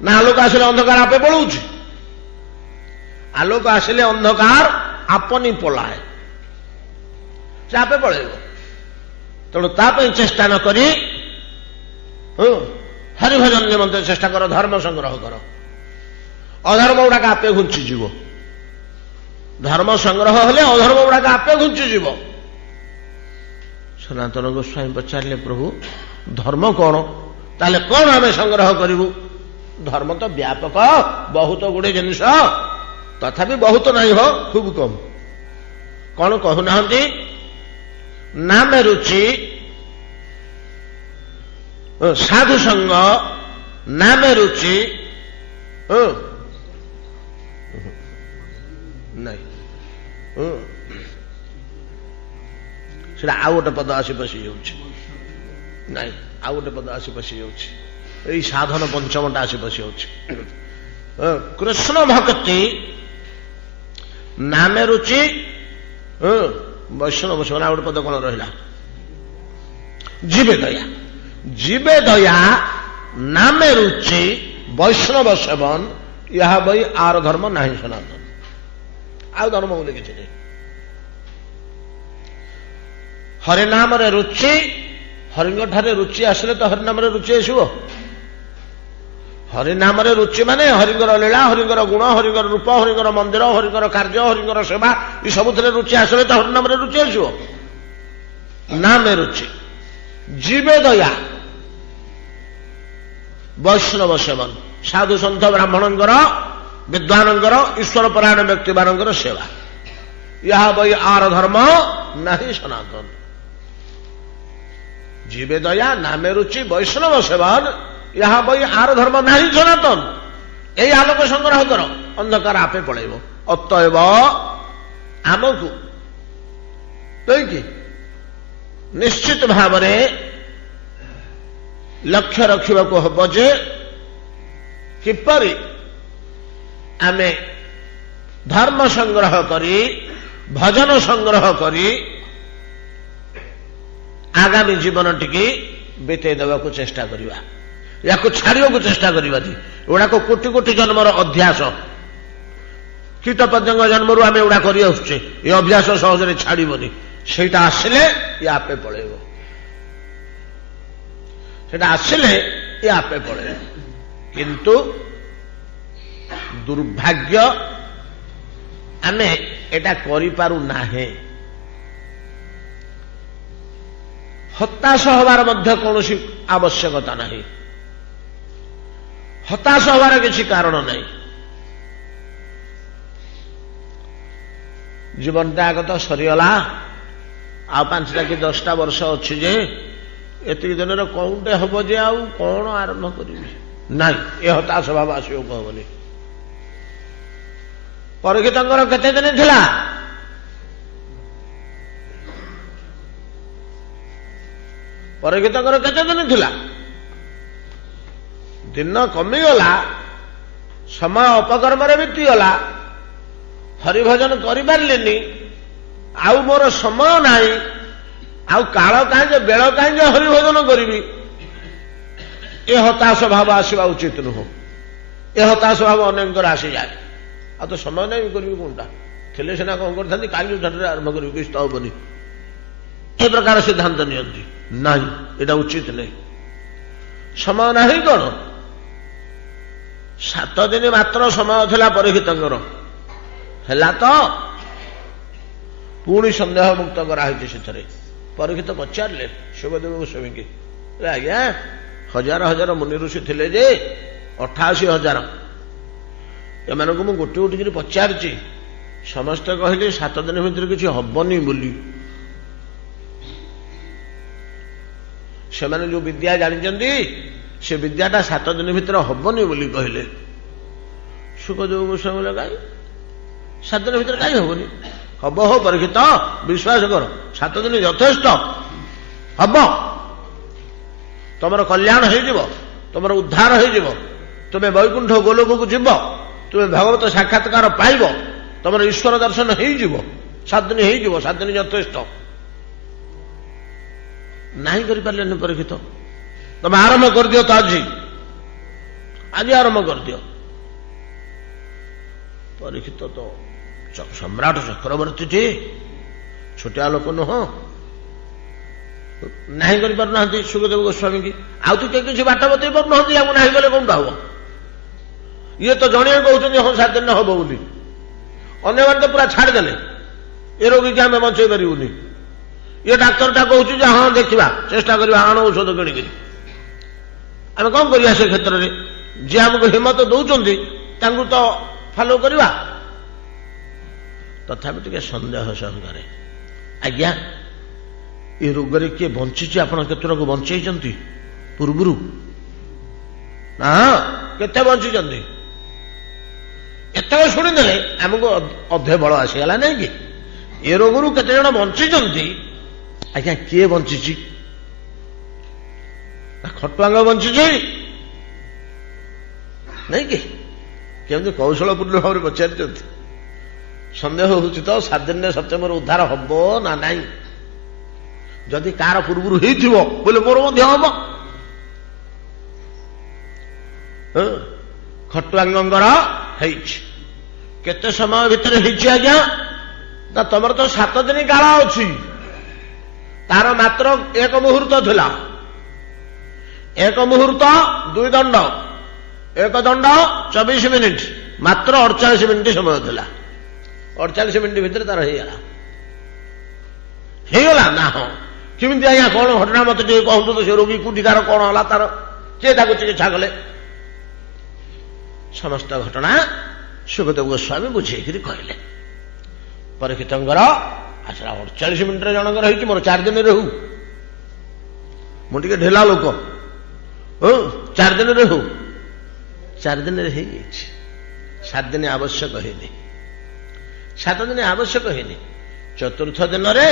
ନା ଆଲୋକ ଆସିଲେ ଅନ୍ଧକାର ଆପେ ପଳଉଛି? ଆଲୋକ ଆସିଲେ ଅନ୍ଧକାର ଆପନି ପଳାଏ, ସେ ଆପେ ପଳେଇବ। ତେଣୁ ତା ପାଇଁ ଚେଷ୍ଟା ନ କରି ହରିଭଜନ ନିମନ୍ତେ ଚେଷ୍ଟା କର, ଧର୍ମ ସଂଗ୍ରହ କର। ଅଧର୍ମ ଗୁଡାକ ଆପେ ଘୁଞ୍ଚିଯିବ। ଧର୍ମ ସଂଗ୍ରହ ହେଲେ ଅଧର୍ମ ଗୁଡାକ ଆପେ ଘୁଞ୍ଚିଯିବ। ସନାତନ ଗୋସ୍ୱାମୀ ପଚାରିଲେ, ପ୍ରଭୁ ଧର୍ମ କଣ? ତାହେଲେ କଣ ଆମେ ସଂଗ୍ରହ କରିବୁ? ଧର୍ମ ତ ବ୍ୟାପକ, ବହୁତ ଗୁଡେ ଜିନିଷ, ତଥାପି ବହୁତ ନାହିଁ ହୋ, ଖୁବ କମ। କଣ କହୁନାହାନ୍ତି? ନାମେ ରୁଚି, ସାଧୁ ସଙ୍ଗ, ନାମେ ରୁଚି, ନାଇଁ ସେଟା ଆଉ ଗୋଟେ ପଦ ଆସି ପଶି ଯାଉଛି। ନାଇଁ ଆଉ ଗୋଟେ ପଦ ଆସି ପଶି ଯାଉଛି। ଏଇ ସାଧନ ପଞ୍ଚମଟା ଆସି ପଶି ଯାଉଛି। କୃଷ୍ଣ ଭକ୍ତି, ନାମେ ରୁଚି, ବୈଷ୍ଣବ ସେବନ। ଆଉ ଗୋଟେ ପଦ କଣ ରହିଲା? ଜୀବେ ଦୟା। ଜୀବେ ଦୟା, ନାମେ ରୁଚି, ବୈଷ୍ଣବ ସେବନ, ଏହା ବହି ଆର ଧର୍ମ ନାହିଁ ସନାତନ। ଆଉ ଧର୍ମ ବୋଲି କିଛି ନାହିଁ। ହରିନାମରେ ରୁଚି, ହରିଙ୍କ ଠାରେ ରୁଚି ଆସିଲେ ତ ହରିନାମରେ ରୁଚି ଆସିବ। ହରିନାମରେ ରୁଚି ମାନେ ହରିଙ୍କର ଲୀଳା, ହରିଙ୍କର ଗୁଣ, ହରିଙ୍କର ରୂପ, ହରିଙ୍କର ମନ୍ଦିର, ହରିଙ୍କର କାର୍ଯ୍ୟ, ହରିଙ୍କର ସେବା, ଏ ସବୁଥିରେ ରୁଚି ଆସିଲେ ତ ହରିନାମରେ ରୁଚି ଆସିବ। ନାମେ ରୁଚି। ଜୀବେ ଦୟା, ବୈଷ୍ଣବ ସେବନ, ସାଧୁ ସନ୍ଥ ବ୍ରାହ୍ମଣଙ୍କର, ବିଦ୍ୱାନଙ୍କର, ଈଶ୍ୱର ପରାୟଣ ବ୍ୟକ୍ତି ମାନଙ୍କର ସେବା, ଏହା ବହି ଆର ଧର୍ମ ନାହିଁ ସନାତନ। ଜୀବେ ଦୟା, ନାମେ ରୁଚି, ବୈଷ୍ଣବ ସେବନ, ଏହା ବହି ଆର ଧର୍ମ ନାହିଁ ସନାତନ। ଏଇ ଆଲୋକ ସଂଗ୍ରହ କର, ଅନ୍ଧକାର ଆପେ ପଳେଇବ। ଅତଏବ ଆମକୁ କି ନିଶ୍ଚିତ ଭାବରେ ଲକ୍ଷ୍ୟ ରଖିବାକୁ ହବ ଯେ କିପରି ଆମେ ଧର୍ମ ସଂଗ୍ରହ କରି, ଭଜନ ସଂଗ୍ରହ କରି ଆଗାମୀ ଜୀବନଟିକି ବିତେଇ ଦେବାକୁ ଚେଷ୍ଟା କରିବା, ୟାକୁ ଛାଡ଼ିବାକୁ ଚେଷ୍ଟା କରିବା। ଏଗୁଡାକ କୋଟି କୋଟି ଜନ୍ମର ଅଧ୍ୟାସ, কীট পতঙ্গ জন্মରୁ ଆମେ ଏଗୁଡ଼ା କରି ଆସୁଛେ, ଏ ଅଭ୍ୟାସ ସହଜରେ ଛାଡ଼ିବନି। ସେଇଟା ଆସିଲେ ଇଏ ଆପେ ପଳେଇବ, ସେଇଟା ଆସିଲେ ଇଏ ଆପେ ପଳେଇବ। କିନ୍ତୁ ଦୁର୍ଭାଗ୍ୟ ଆମେ ଏଟା କରିପାରୁ ନାହିଁ। ହତାଶ ହେବାର ମଧ୍ୟ କୌଣସି ଆବଶ୍ୟକତା ନାହିଁ, ହତାଶ ହେବାର କିଛି କାରଣ ନାହିଁ। ଜୀବନଟା ଆଗ ତ ସରିଗଲା, ଆଉ 5ଟା କି 10ଟା ବର୍ଷ ଅଛି ଯେ ଏତିକି ଦିନରେ କଉଁଟେ ହବ ଯେ ଆଉ କଣ ଆରମ୍ଭ କରିବି, ନାଇଁ, ଏ ହତାଶ ଭାବ ଆସିବାକୁ ହବନି। ପରୀକ୍ଷିତଙ୍କର କେତେ ଦିନ ଥିଲା? ପରୀକ୍ଷିତଙ୍କର କେତେ ଦିନ ଥିଲା? ଦିନ କମିଗଲା, ସମୟ ଅପକର୍ମରେ ବିତିଗଲା, ହରିଭଜନ କରିପାରିଲିନି, ଆଉ ମୋର ସମୟ ନାହିଁ, ଆଉ କାଳ କାହିଁ ଯେ ବେଳ କାହିଁ ଯେ ହରିଭଜନ କରିବି, ଏ ହତାଶ ଭାବ ଆସିବା ଉଚିତ ନୁହଁ। ଏ ହତାଶ ଭାବ ଅନେକଙ୍କର ଆସିଯାଏ। ଆଉ ତ ସମୟ ନାହିଁ, କରିବି କୋଉଟା, ଥିଲେ ସିନା କଣ କରିଥାନ୍ତି, କାଲି ଠାରୁ ଆରମ୍ଭ କରିବି, କିଛି ତ ହବନି, ଏ ପ୍ରକାର ସିଦ୍ଧାନ୍ତ ନିଅନ୍ତି। ନାହିଁ, ଏଇଟା ଉଚିତ ନାହିଁ। ସମୟ ନାହିଁ କଣ, 7 ଦିନ ମାତ୍ର ସମୟ ଥିଲା ପରୀକ୍ଷିତଙ୍କର, ହେଲା ତ ପୁଣି ସନ୍ଦେହ ମୁକ୍ତ କରାହେଇଛି ସେଥିରେ। ପରୀକ୍ଷିତ ପଚାରିଲେ ସୁଖଦେବ ଗୋସ୍ୱାମୀକି, ଆଜ୍ଞା ହଜାର ହଜାର ମୁନି ଋଷି ଥିଲେ ଯେ 88,000, ଏମାନଙ୍କୁ ମୁଁ ଗୋଟିଏ ଗୋଟିକିରି ପଚାରିଛି, ସମସ୍ତେ କହିଲେ 7 ଦିନ ଭିତରେ କିଛି ହବନି ବୋଲି। ସେମାନେ ଯୋଉ ବିଦ୍ୟା ଜାଣିଛନ୍ତି ସେ ବିଦ୍ୟାଟା 7 ଦିନ ଭିତରେ ହବନି ବୋଲି କହିଲେ। ସୁଖଦେବ ଗୋସ୍ୱାମୀ କହିଲେ, କାଇଁ 7 ଦିନ ଭିତରେ କାହିଁ ହବନି? ହବ, ହଉ ପରୀକ୍ଷିତ, ବିଶ୍ୱାସ କର, 7 ଦିନ ଯଥେଷ୍ଟ, ହବ, ତମର କଲ୍ୟାଣ ହେଇଯିବ, ତମର ଉଦ୍ଧାର ହେଇଯିବ, ତୁମେ ବୈକୁଣ୍ଠ ଗୋଲୋକକୁ ଯିବ, ତୁମେ ଭଗବତ ସାକ୍ଷାତକାର ପାଇବ, ତମର ଈଶ୍ୱର ଦର୍ଶନ ହେଇଯିବ, 7 ଦିନ ହେଇଯିବ, 7 ଦିନ ଯଥେଷ୍ଟ। ନାହିଁ କରିପାରିଲେନି ପରୀକ୍ଷିତ, ତମେ ଆରମ୍ଭ କରିଦିଅ ତ, ଆଜି ଆରମ୍ଭ କରିଦିଅ। ପରୀକ୍ଷିତ ତ ସମ୍ରାଟ ଚକ୍ରବର୍ତ୍ତୀଟି, ଛୋଟିଆ ଲୋକ ନୁହଁ, ନାହିଁ କରିପାରୁନାହାନ୍ତି ସୁଖଦେବ ଗୋସ୍ୱାମୀ କି। ଆଉ ତ କିଛି ବାଟ ବତେଇ ପାରୁନାହାନ୍ତି, ଆମକୁ ନାହିଁ କଲେ କୋଉଟା ହବ? ଇଏ ତ ଜଣିଏ କହୁଛନ୍ତି ହଁ 7 ଦିନ ହବ ବୋଲି, ଅନ୍ୟମାନେ ତ ପୁରା ଛାଡ଼ିଦେଲେ, ଏ ରୋଗୀକି ଆମେ ବଞ୍ଚେଇ ପାରିବୁନି। ଇଏ ଡାକ୍ତରଟା କହୁଛି ଯେ ହଁ ଦେଖିବା, ଚେଷ୍ଟା କରିବା, ଆଣ ଔଷଧ କିଣିକିରି। ଆମେ କଣ କରିବା ସେ କ୍ଷେତ୍ରରେ? ଯିଏ ଆମକୁ ହିମ୍ମତ ଦଉଛନ୍ତି ତାଙ୍କୁ ତ ଫଲୋ କରିବା। ତଥାପି ଟିକେ ସନ୍ଦେହ ସହକାରେ, ଆଜ୍ଞା ଏ ରୋଗରେ କିଏ ବଞ୍ଚିଛି? ଆପଣ କେତେଟାକୁ ବଞ୍ଚେଇଛନ୍ତି ପୂର୍ବରୁ? ନା, କେତେ ବଞ୍ଚିଛନ୍ତି? ଏତକ ଶୁଣିଦେଲେ ଆମକୁ ଅଧେ ବଳ ଆସିଗଲା, ନାଇଁ କି? ଏ ରୋଗରୁ କେତେ ଜଣ ବଞ୍ଚିଛନ୍ତି? ଆଜ୍ଞା କିଏ ବଞ୍ଚିଛି? ଖଟୁଆଙ୍ଗ ବଞ୍ଚିଛି, ନାଇଁ କି? କେମିତି କୌଶଳପୂର୍ଣ୍ଣ ଭାବରେ ପଚାରିଛନ୍ତି। ସନ୍ଦେହ ହଉଛି ତ 7 ଦିନରେ ସତ୍ୟ ମୋର ଉଦ୍ଧାର ହବ ନା ନାହିଁ। ଯଦି କାହାର ପୂର୍ବରୁ ହେଇଥିବ ବୋଲେ ମୋର ମଧ୍ୟ ହବ। ଖଟୁଆଙ୍ଗଙ୍କର ହେଇଛି, କେତେ ସମୟ ଭିତରେ ହେଇଛି ଆଜ୍ଞା? ନା ତମର ତ 7 ଦିନ କାଳ ଅଛି, ତାର ମାତ୍ର 1 ମୁହୂର୍ତ୍ତ ଥିଲା। 1 ମୁହୂର୍ତ୍ତ 2 ଦଣ୍ଡ, 1 ଦଣ୍ଡ 24 ମିନିଟ୍, ମାତ୍ର 48 ମିନିଟ୍ ସମୟ ଥିଲା। 48 ମିନିଟ୍ ଭିତରେ ତାର ହେଇଗଲା। ହେଇଗଲା ନା? ହଁ। କେମିତି ଆଜ୍ଞା, କଣ ଘଟଣା ମତେ ଟିକେ କହନ୍ତୁ ତ, ସେ ରୋଗୀ କୋଉଠିକାର କଣ ହେଲା, ତାର କିଏ ତାକୁ ଚିକିତ୍ସା କଲେ? ସମସ୍ତ ଘଟଣା ସୁଖଦେବ ଗୋସ୍ୱାମୀ ବୁଝେଇକିରି କହିଲେ। ପରୀକ୍ଷିତଙ୍କର ଆସିଲା 48 ମିନିଟରେ ଜଣଙ୍କର ହେଇଛି, ମୋର 4 ଦିନରେ ହଉ, ମୁଁ ଟିକେ ଢେଲା ଲୋକ, 4 ଦିନରେ ହଉ। 4 ଦିନରେ ହେଇଯାଇଛି, 7 ଦିନ ଆବଶ୍ୟକ ହେଇନି, 7 ଦିନ ଆବଶ୍ୟକ ହେଇନି। 4ର୍ଥ ଦିନରେ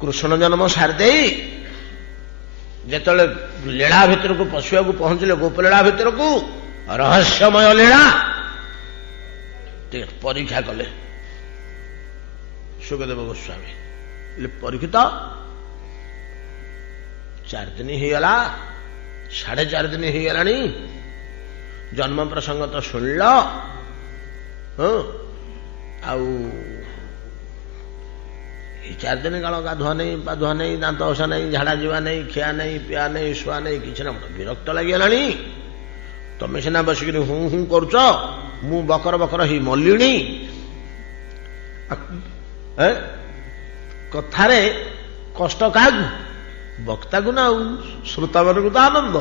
କୃଷ୍ଣ ଜନ୍ମ ସାରିଦେଇ ଯେତେବେଳେ ଲୀଳା ଭିତରକୁ ପଶିବାକୁ ପହଞ୍ଚିଲେ, ଗୋପଲୀଳା ଭିତରକୁ, ରହସ୍ୟମୟ ଲୀଳା ଟିକେ ପରୀକ୍ଷା କଲେ ସୁଖଦେବ ଗୋସ୍ୱାମୀ। ପରୀକ୍ଷିତ 4 ଦିନ ହେଇଗଲା, 4.5 ଦିନ ହେଇଗଲାଣି, ଜନ୍ମ ପ୍ରସଙ୍ଗ ତ ଶୁଣିଲ, ହଁ ଆଉ 4 ଦିନ କାଳ ଗାଧୁଆ ନେଇ ପାଧୁଆ ନେଇ ଦାନ୍ତ ଘଷା ନେଇ ଝାଡ଼ା ଯିବା ନେଇ ଖିଆ ନେଇ ପିଆ ନେଇ ଶୁଆ ନେଇ କିଛି ନା ବିରକ୍ତ ଲାଗିଗଲାଣି। ତମେ ସିନା ବସିକିରି ହୁଁ ହୁଁ କରୁଛ, ମୁଁ ବକର ବକର ହେଇ ମଲିଣି। କଥାରେ କଷ୍ଟ କାହାକୁ? ବକ୍ତାକୁ ନା, ଆଉ ଶ୍ରୋତାମାନଙ୍କୁ ତ ଆନନ୍ଦ।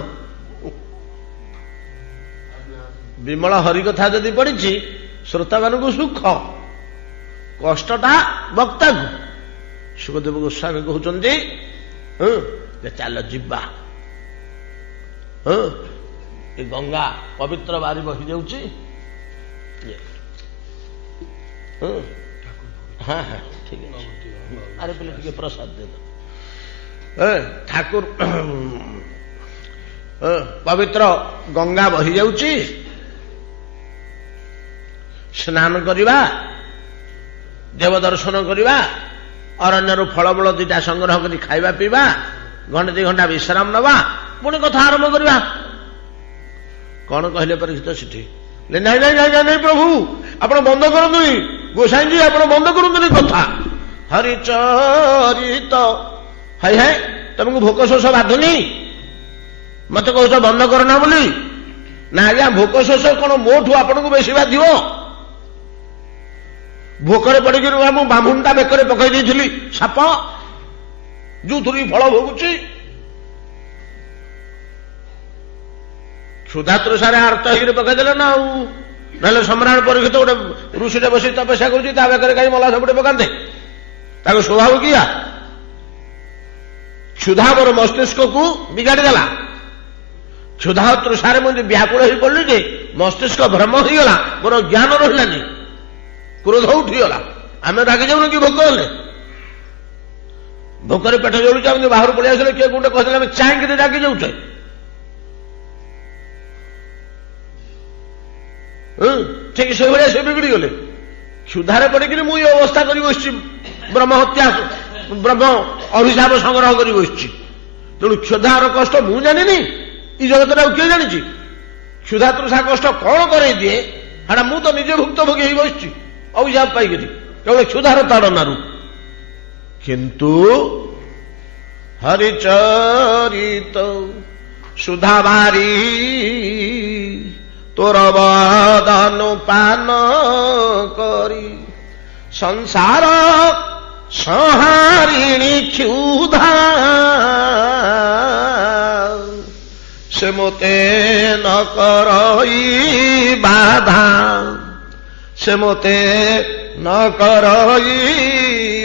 ବିମଳ ହରି କଥା ଯଦି ପଡିଛି ଶ୍ରୋତାମାନଙ୍କୁ ସୁଖ, କଷ୍ଟଟା ବକ୍ତାକୁ। ସୁଖଦେବ ଗୋସ୍ୱାମୀ କହୁଛନ୍ତି ଚାଲ ଯିବା। ଏ ଗଙ୍ଗା ପବିତ୍ର ବାରି ବହି ଯାଉଛି। ହଁ ହଁ ଠିକ ଅଛି। ଆରେ ପିଲେ ଟିକେ ପ୍ରସାଦ ଦେବ। ଠାକୁର ପବିତ୍ର ଗଙ୍ଗା ବହି ଯାଉଛି, ସ୍ନାନ କରିବା, ଦେବ ଦର୍ଶନ କରିବା, ଅରଣ୍ୟରୁ ଫଳମୂଳ 2ଟା ସଂଗ୍ରହ କରି ଖାଇବା ପିଇବା, ଘଣ୍ଟେ 2 ଘଣ୍ଟା ବିଶ୍ରାମ ନେବା, ପୁଣି କଥା ଆରମ୍ଭ କରିବା। କଣ କହିଲେ ପରୀକ୍ଷିତ ସେଠି? ନାଇଁ ନାଇଁ ନାଇଁ ନାଇଁ ପ୍ରଭୁ, ଆପଣ ବନ୍ଦ କରନ୍ତୁନି, ଗୋସାଇଁଜୀ ଆପଣ ବନ୍ଦ କରନ୍ତୁନି କଥା। ହରିଚରିତ ହାଇ ହାଇ, ତମକୁ ଭୋକ ଶୋଷ ବାଧୁନି? ମତେ କହୁଛ ବନ୍ଦ କରନା ବୋଲି? ନା ଆଜ୍ଞା, ଭୋକ ଶୋଷ କଣ ମୋଠୁ ଆପଣଙ୍କୁ ବେଶୀ ବାଧିବ? ଭୋକରେ ପଡିକିରି ମୁଁ ବାମୁଣଟା ବେକରେ ପକାଇ ଦେଇଥିଲି ସାପ, ଯୋଉଥିରୁ ଫଳ ଭୋଗୁଛି। କ୍ଷୁଧା ତୃଷାରେ ଆର୍ତ ହେଇକିରି ପକାଇଦେଲେ ନା ଆଉ। ନହେଲେ ସମ୍ରାଟ ପରୀକ୍ଷିତ ଗୋଟେ ଋଷିରେ ବସି ତପସ୍ୟା କରୁଛି, ତା ବେକରେ କାହିଁ ମଲା ସାପଟେ ପକାନ୍ତେ? ତାକୁ ସ୍ୱଭାବ କିଆ? କ୍ଷୁଧା ମୋର ମସ୍ତିଷ୍କକୁ ବିଗାଡିଦେଲା। କ୍ଷୁଧା ତୃଷାରେ ମୁଁ ବ୍ୟାକୁଳ ହେଇ ପଡିଲି ଯେ ମସ୍ତିଷ୍କ ଭ୍ରମ ହେଇଗଲା, ମୋର ଜ୍ଞାନ ରହିଲାନି, କ୍ରୋଧ ଉଠିଗଲା। ଆମେ ରାଗି ଯାଉନି କି ଭୋକ ହେଲେ? ଭୋକରେ ପେଟ ଜଳୁଛି, ଆମେ ବାହାରୁ ପଳେଇ ଆସିଲେ କିଏ ଗୋଟେ କହିଦେଲେ ଆମେ ଚାହିଁକିରି ରାଗି ଯାଉଛେ। ଠିକ ସେଇଭଳିଆ ସେ ବିଗିଡି ଗଲେ। କ୍ଷୁଧାରେ ପଡିକିରି ମୁଁ ଏ ଅବସ୍ଥା କରି ବସିଛି, ବ୍ରହ୍ମ ହତ୍ୟା ବ୍ରହ୍ମ ଅଭିଶାପ ସଂଗ୍ରହ କରି ବସିଛି। ତେଣୁ କ୍ଷୁଧାର କଷ୍ଟ ମୁଁ ଜାଣିନି, ଏ ଜଗତରେ ଆଉ କିଏ ଜାଣିଛି? କ୍ଷୁଧା ତୃଷା କଷ୍ଟ କଣ କରେଇ ଦିଏ, ହେଟା ମୁଁ ତ ନିଜେ ଭୁକ୍ତଭୋଗୀ ହେଇ ବସିଛି ଅଭିଶାପ ପାଇକିରି, କେବଳ କ୍ଷୁଧାର ତାଡ଼ନାରୁ। କିନ୍ତୁ ହରିଚରିତ ସୁଧାବାରୀ ତୋର ବଦନୁପାନ କରି ସଂସାର ସଂହାରିଣୀ କ୍ଷୁଧା ସେ ମୋତେ ନ କରଇ ବାଧା, ସେ ମୋତେ ନ କରଇ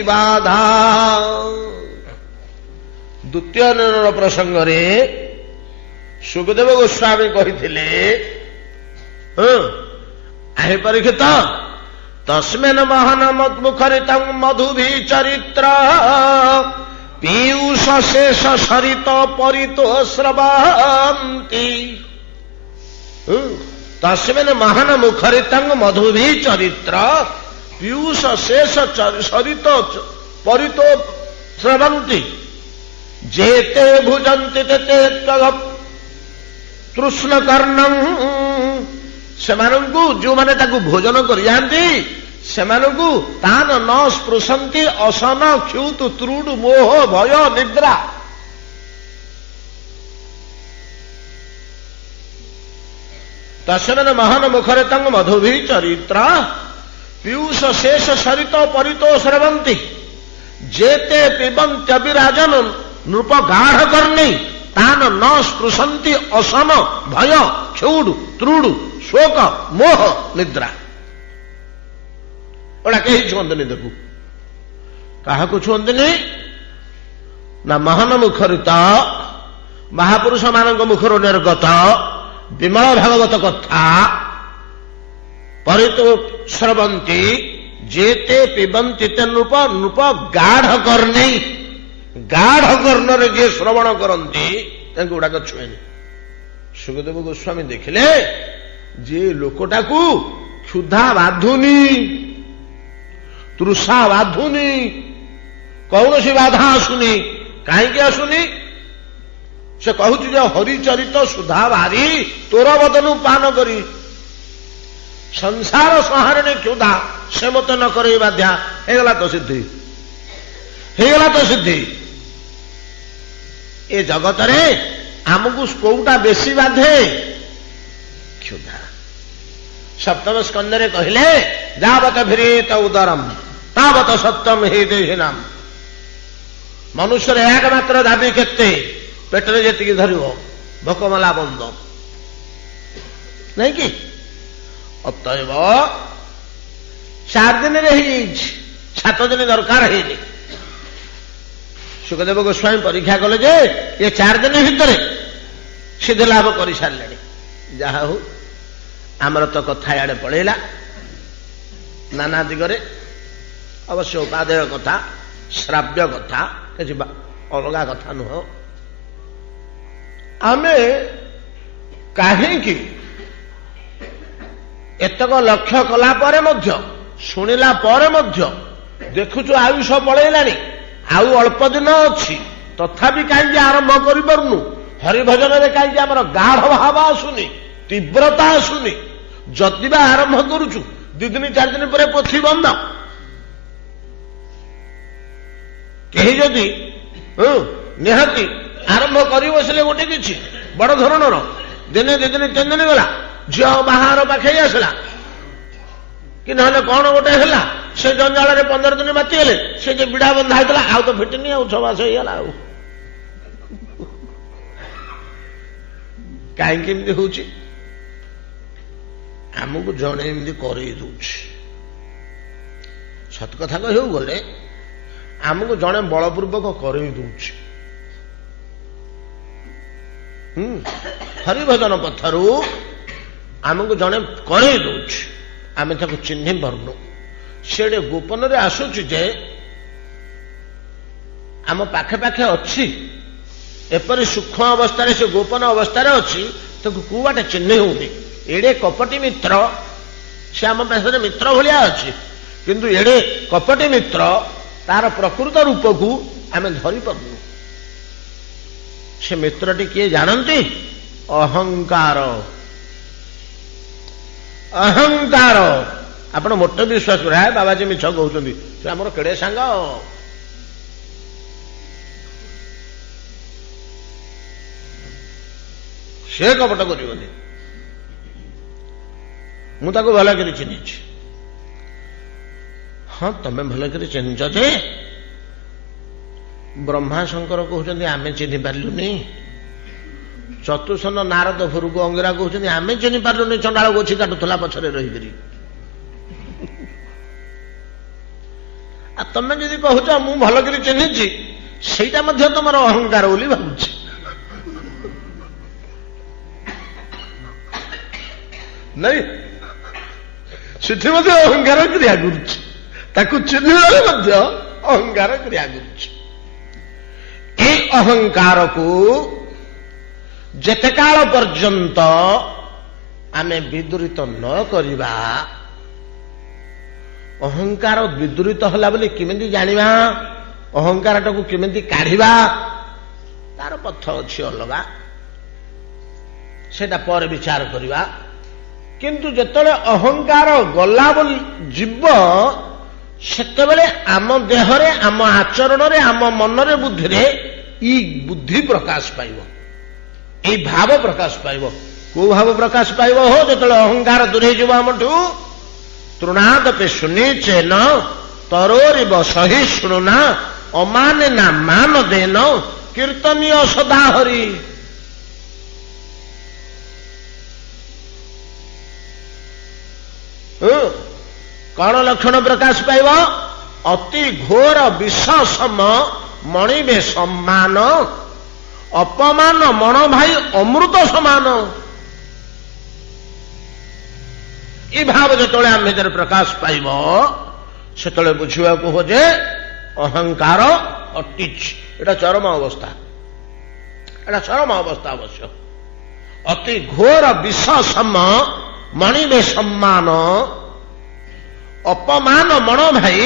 ବାଧା। ଦ୍ୱିତୀୟ ପ୍ରସଙ୍ଗରେ ସୁଖଦେବ ଗୋସ୍ୱାମୀ କହିଥିଲେ, ଆହେ ପରୀକ୍ଷିତ, ତସ୍ମିନ୍ ମହନ ମୁଖରିତ ମଧୁଭି ଚରିତ୍ର ପୀୟୁଷ ଶେଷ ସରିତ ପରିତୋ ସ୍ରବନ୍ତି। ତସ୍ମିନ୍ ମହାନ ମୁଖରିତ ମଧୁଭି ଚରିତ୍ର ପୀୟୁଷ ଶେଷ ସରିତ ପରିତୋ ସ୍ରବନ୍ତି। ଯେତେ ଭୁଜନ୍ତି ତେତେ ତୃଷ୍ଣ କର୍ଣ୍ଣଂ। ସେମାନଙ୍କୁ ଯେଉଁମାନେ ତାକୁ ଭୋଜନ କରିଯାଆନ୍ତି ସେମାନଙ୍କୁ ତାନ ନ ସ୍ପୃଶନ୍ତି ଅସନ କ୍ଷୁତୁ ତ୍ରୁଡୁ ମୋହ ଭୟ ନିଦ୍ରା। ତସ୍ମିନ୍ ମହାନ ମୁଖରେ ତାଙ୍କ ମଧୁଭି ଚରିତ୍ର ପୀୟୁଷ ଶେଷ ସରିତ ପରିତୋ ସ୍ରବନ୍ତି। ଯେତେ ପିବନ୍ତ୍ୟବିରାଜନ ନୃପ ଗାଢ କର୍ଣ୍ଣି ତାନ ନ ସ୍ପୃଶନ୍ତି ଅସନ ଭୟ କ୍ଷୁଡୁ ତ୍ରୁଡୁ ଶୋକ ମୋହ ନିଦ୍ରା। ଏଗୁଡ଼ା କେହି ଛୁଅନ୍ତିନି। ଦେଖୁ କାହାକୁ ଛୁଅନ୍ତିନି ନା ମହାନ ମୁଖରିତ ମହାପୁରୁଷ ମାନଙ୍କ ମୁଖରୁ ନିର୍ଗତ ବିମଳ ଭାଗବତ କଥା ପରିତୋ ସ୍ରବନ୍ତି। ଯେତେ ପିବନ୍ତି ତେ ନୃପ ନୃପ ଗାଢ କର୍ଣ୍ଣି। ଗାଢ କର୍ଣ୍ଣରେ ଯିଏ ଶ୍ରବଣ କରନ୍ତି ତାଙ୍କୁ ଗୁଡାକ ଛୁଏନି। ସୁଖଦେବ ଗୋସ୍ୱାମୀ ଦେଖିଲେ ଯେ ଲୋକଟାକୁ କ୍ଷୁଧା ବାଧୁନି, ତୃଷା ବାଧୁନି, କୌଣସି ବାଧା ଆସୁନି। କାହିଁକି ଆସୁନି? ସେ କହୁଛି ଯେ ହରିଚରିତ ସୁଧା ବାରି ତୋର ବଦନୁ ପାନ କରି। संसार संहारिणी क्षुधा से मत न कर बाध्या ହେଇଗଲା ତ ସିद्धି ହେଇଗଲା ତ ସିद्धି। ଏ ଜଗତରେ ଆମକୁ କୋଉଟା ବେଶୀ ବାଧେ? क्षुधा। सप्तम स्कंदरे कहले जावत भिरीत उदरम तावत सत्यम हि देहिनाम। मनुष्य एकमात्र दाबी केते पेटरे जेतिकी धरिव भोकमला बंद नहीं कि अतएव 4 दिन रही 7 दिन दरकार है। सुखदेव गोस्वामी परीक्षा कले जे ये 4 दिन भितर सिद्ध लाभ कर सारे। जहा हो आमर तो कथा याडे पड़ेला नाना दिगरे अवश्य उपादेय कथा श्राव्य कथा कि अलग कथा नुह। आमे कहीं एतक लक्ष्य कला परे मध्य शुणिला परे मध्य देखुचु आयुष पड़ेलानी आउ अल्प दिन अच्छी तथापि कहीं आरंभ करूँ हरिभजन में कहीं आमर गाढ़ भाव आसुनी तीव्रता आसुनी जदि बा आरंभ करुचु 2 दिन 4 दिन पर पोथी बंद कहीं जदि निहाती आरंभ कर बसले गोटे किसी बड़ धरणर दिने 2 दिन 3 दिन गला झील बाहर पाखे आसला कि ना कौन गोटे है से जंजाल 15 दिन बातीगले से जो बिड़ा बंधा होता आउ तो फिटनी आउ 6 मास होगा कहीं हूँ आमको जड़े एमती कर सत कथा कह गले आमको जड़े बलपूर्वक कर हरिभजन पथरू आमको जड़े कर आम चिन्ह पार्नु से गोपन आसूची जे आम पाखे पाखे अच्छी एपरी सूक्ष्म अवस्था से गोपन अवस्था अच्छी कौटे चिन्ह होनी एड़े कपटी मित्र से आम पास मित्र भाया अच्छी किंतु एड़े कपटी मित्र तार प्रकृत रूप को आम धरी पार्नु। से मित्रटी किए जानती अहंकार अहंकार आपण मोटे विश्वास कर बाबाजी मिछ कहते से आमर केड़े सांग से कपट करनी मुझे भल कर चिन्ह हाँ तमें भल कर चिन्हच जे ब्रह्मा शंकर कहते आम चिन्ह पार्लुनि चतुसन नारद भुरु अंगिरा कहते आम चिन्ह पार्लुनि चंडाल गोछी काटुला पछरे रही तमें जदि कहूच मु भल कर चिन्हिची सेटा मध्य तुम अहंकार बोली भावुच नहीं सिद्धि मध्य अहंकार क्रिया करुच्ची चिन्ह अहंकार क्रिया करुच्ची अहंकार को जेते काल पर्यंत आमे विदुरित न करिबा अहंकार विदुरित होला बोली किमिति जानिबा अहंकार टाकू किमिति काढिबा तार पथ अछि अलगा सेटा पर विचार करिबा किंतु जेतले अहंकार गला बोली जीव सेते बेले आम देहरे आम आचरण रे आम मनरे बुद्धि रे ई बुद्धि प्रकाश पाइबो ए भाव प्रकाश पाइबो को भाव प्रकाश पाइबो हो जेतले अहंकार दूरे जीव हमठू तृणादपि सुनीचेन तरोरिव सहिष्णुना अमाने ना मान देन कीर्तनीय सदा हरि कौन लक्षण प्रकाश पाइब अति घोर विष सम मणिबे सम्मान अपमान मन भाई अमृत समान ये भाव जो आम भर प्रकाश पाइब से बुझा हो जे अहंकार अटिच एटा चरम अवस्था एटा चरम अवस्था अवश्य अति घोर विष सम मणिबे सम्मान अपमान मन भाई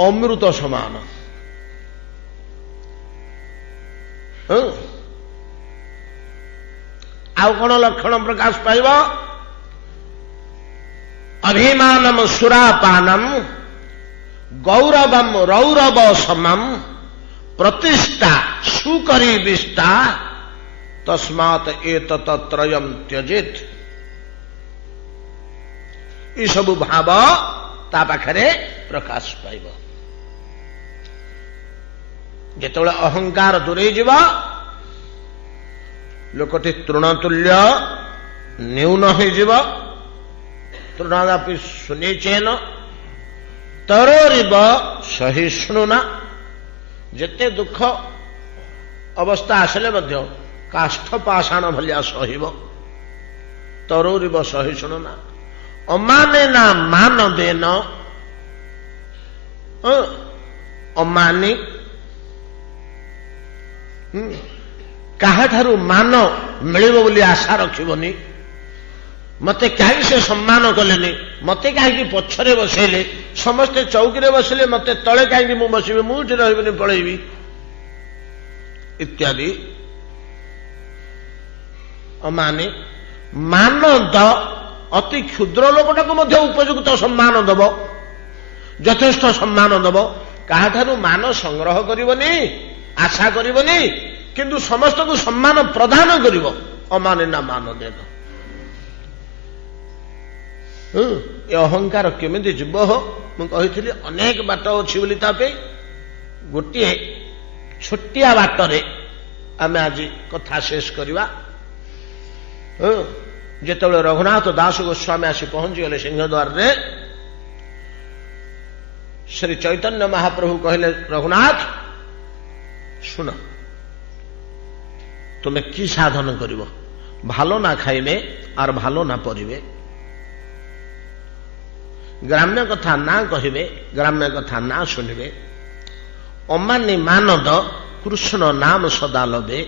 अमृत समान आउ कौन लक्षण प्रकाश पाइब अभिमानम सुरापानम गौरवम रौरव समम प्रतिष्ठा सुकरी विष्टा तस्मात् एतत् त्रयम त्यजेत। ये सब भाव ता पाखरे प्रकाश पाइब। जेतेबेले अहंकार दूरे जीव लोकटी तृणतुल्य न्यून होइजिव। तृणादापि सुनिचेन तरोरिव सहिष्णुना। जेते दुख अवस्था आसले मध्य काष्ठ पाषाण भलिया सहिब। तरोरिव सहिष्णुना अमाने ना मान देन। अमानी काहाठारु मान मिलिबो बोली आशा रखिबनी। मते कहीं से सम्मान कलेनी, मते कहीं पछरे बसैले, समस्ते चौकी बसले मते तले कहीं मु बसबी, मुझे रही पलैबी इत्यादि। अमानी मान द अति क्षुद्र लोकटाक उपयुक्त सम्मान दब, यथेष्ट सम्मान दब। काहाठारु मान संग्रह करबनी, आशा करबनी, किंतु समस्त को सम्मान प्रदान करिब। अमाने ना मान देन। ये अहंकार केमिति जीव हो मु कहिथिली अनेक बाट अछि बोली तापे गोटे छोटिया बाटरे आमे आज कथा शेष करिवा। जेतेबेले रघुनाथ दास गोस्वामी आसी पहुंची गले सिंहद्वार रे, श्री चैतन्य महाप्रभु कहले रघुनाथ सुन, तुम्हें कि साधन करिव? भालो ना खाइबे और भालो ना परिबे, ग्राम्य कथा ना कहिबे, ग्राम्य कथा ना सुनिबे, अमानी मानद कृष्ण नाम सदा लबे,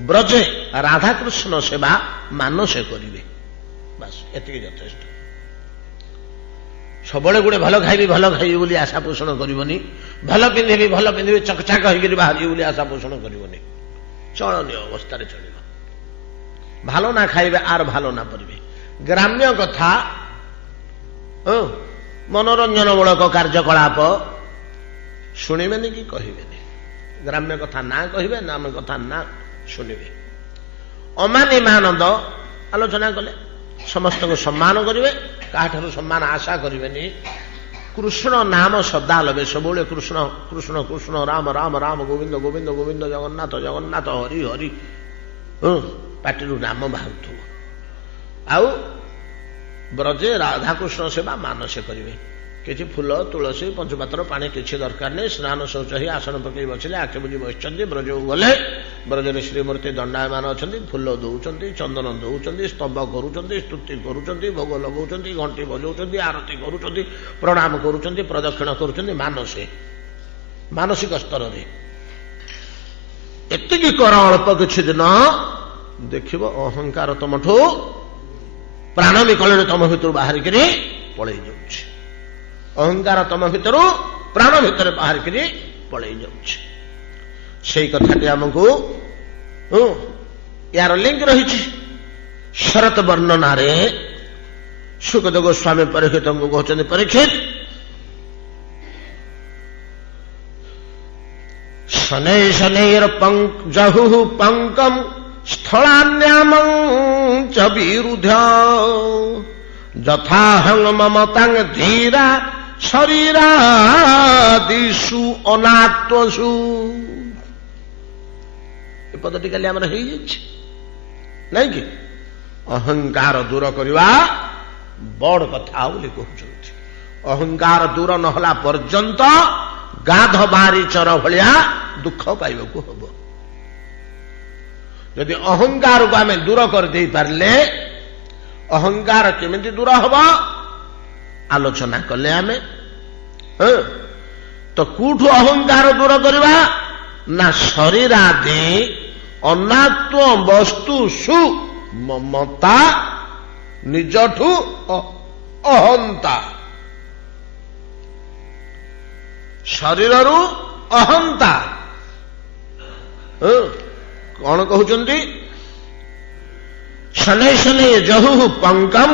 ब्रजे राधा कृष्ण सेवा मानसे करिबे। बस एतिक यथेष्ट। सबले गुड़े भल खाइबी बोली आशा पोषण करबनी, भल पिंधिबी चकचाक होइकरी बाहरी बोली आशा पोषण करबनी। चलनीय अवस्था चलिब। भालो ना खाइबे आर भालो ना परिबे। ग्राम्य कथा मनोरंजन मूलक कार्यकलाप शुणिबेनि कि कहिबेनि। ग्राम्य कथा ना कहिबे, नाम कथा ना शुणिबे। अमानी मानद आलोचना कले, समस्त को सम्मान करिवे, काठारु सम्मान आशा करिवेनि। कृष्ण नाम सदा लबे, सबुले कृष्ण कृष्ण कृष्ण राम राम राम गोविंद गोविंद गोविंद जगन्नाथ जगन्नाथ हरि हरि पाटिरु नाम बाहुथुव। आउ ब्रजे राधाकृष्ण सेवा मानसे करिवे। किछि फूल तुलसी पंचपात्र पानी किछि दरकार नहीं। स्नान शौच ही आसन पकई बसिले, आखि बुझी बसिचंदी। ब्रजକୁ गले, ब्रजरे श्रीमूर्ति दंडायमान अछंती, फूल दउचंती, चंदन दउचंती, स्तंभ करूचंती, स्तुति करूचंती, भोग लगौचंती, घंटी बजौचंती, आरती करूचंती, प्रणाम करूचंती, प्रदक्षिण करूचंती। मानसे मानसिक स्तर रे एतिकी कर। अल्प किछि दिन देखिब अहंकार तमठो प्राण विकଳରେ तम भितर बाहर करी पळै जाउछि। अहंकार तम भितर प्राण भितर बाहर करी पळै जाउछि। सेई कथाटी हमकु यार लिंक रही। शरत वर्णना रे सुखदेव गोस्वामी परीक्षित को कहते, परीक्षित शनै शनैर जहु पंकम स्थलान्याम च विरुद्ध यथाहं ममतांग धीरा शरीरादिषु अनात्मसु। ये पदटी काली आमर हो नहीं कि अहंकार दूर करवा बड़ कथा बोली कहते। अहंकार दूर नहला पर्यंत गाध बारी चर भलिया दुख पाइबा हम। यदि अहंकार को आम दूर कर दे पारले, अहंकार केमिति दूर हम आलोचना कले आमे। तो कूठु अहंकार दूर करवा ना शरीर आदि अनात्म वस्तु सु ममता निजठु अहंता। शरीर रु अहंता कौन कहते? शनै शनै जहु पंकम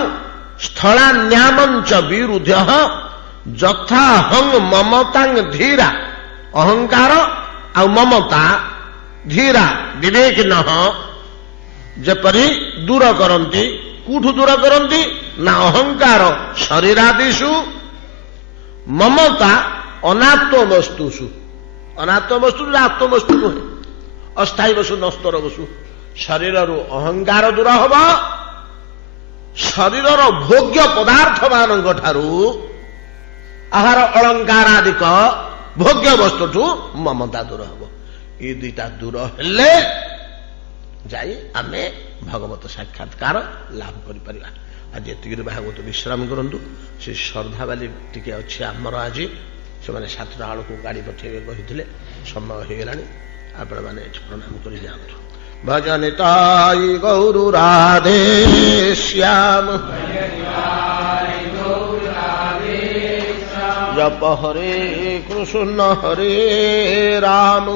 स्थलान्यामंच विरुद्ध ଯଥା ହଂ ମମତାଂ ଧୀରା ଅହଙ୍କାର ଆଉ ମମତା ଧୀରା ବିବେକିନ ଯେପରି ଦୂର କରନ୍ତି। କୋଉଠୁ ଦୂର କରନ୍ତି ନା ଅହଙ୍କାର ଶରୀରାଦିଷୁ ମମତା ଅନାତ୍ମ ବସ୍ତୁଷୁ। ଅନାତ୍ମ ବସ୍ତୁ ଆତ୍ମବସ୍ତୁ ନୁହେଁ, ଅସ୍ଥାୟୀ ବସ୍ତୁ ନସ୍ତର ବସ୍ତୁ। ଶରୀରରୁ ଅହଙ୍କାର ଦୂର ହବ, ଶରୀରର ଭୋଗ୍ୟ ପଦାର୍ଥ ମାନଙ୍କ ଠାରୁ ଆହାର ଅଳଙ୍କାରାଦିକ ଭୋଗ୍ୟ ବସ୍ତୁଠୁ ମମତା ଦୂର ହବ। ଏ ଦୁଇଟା ଦୂର ହେଲେ ଯାଇ ଆମେ ଭଗବତ ସାକ୍ଷାତକାର ଲାଭ କରିପାରିବା। ଆଜି ଏତିକିରେ ଭାଗବତ ବିଶ୍ରାମ କରନ୍ତୁ। ସେ ଶ୍ରଦ୍ଧାବାଲି ଟିକେ ଅଛି ଆମର, ଆଜି ସେମାନେ 7ଟା ବେଳକୁ ଗାଡ଼ି ପଠେଇବେ କହିଥିଲେ, ସମୟ ହେଇଗଲାଣି। ଆପଣମାନେ ପ୍ରଣାମ କରି ଯାଆନ୍ତୁ। ଭଜନିତାଇ ଗୌରୁ ରାଧେ ଶ୍ୟାମ ଜପ ହରେ କୃଷ୍ଣ ହରେ ରାମ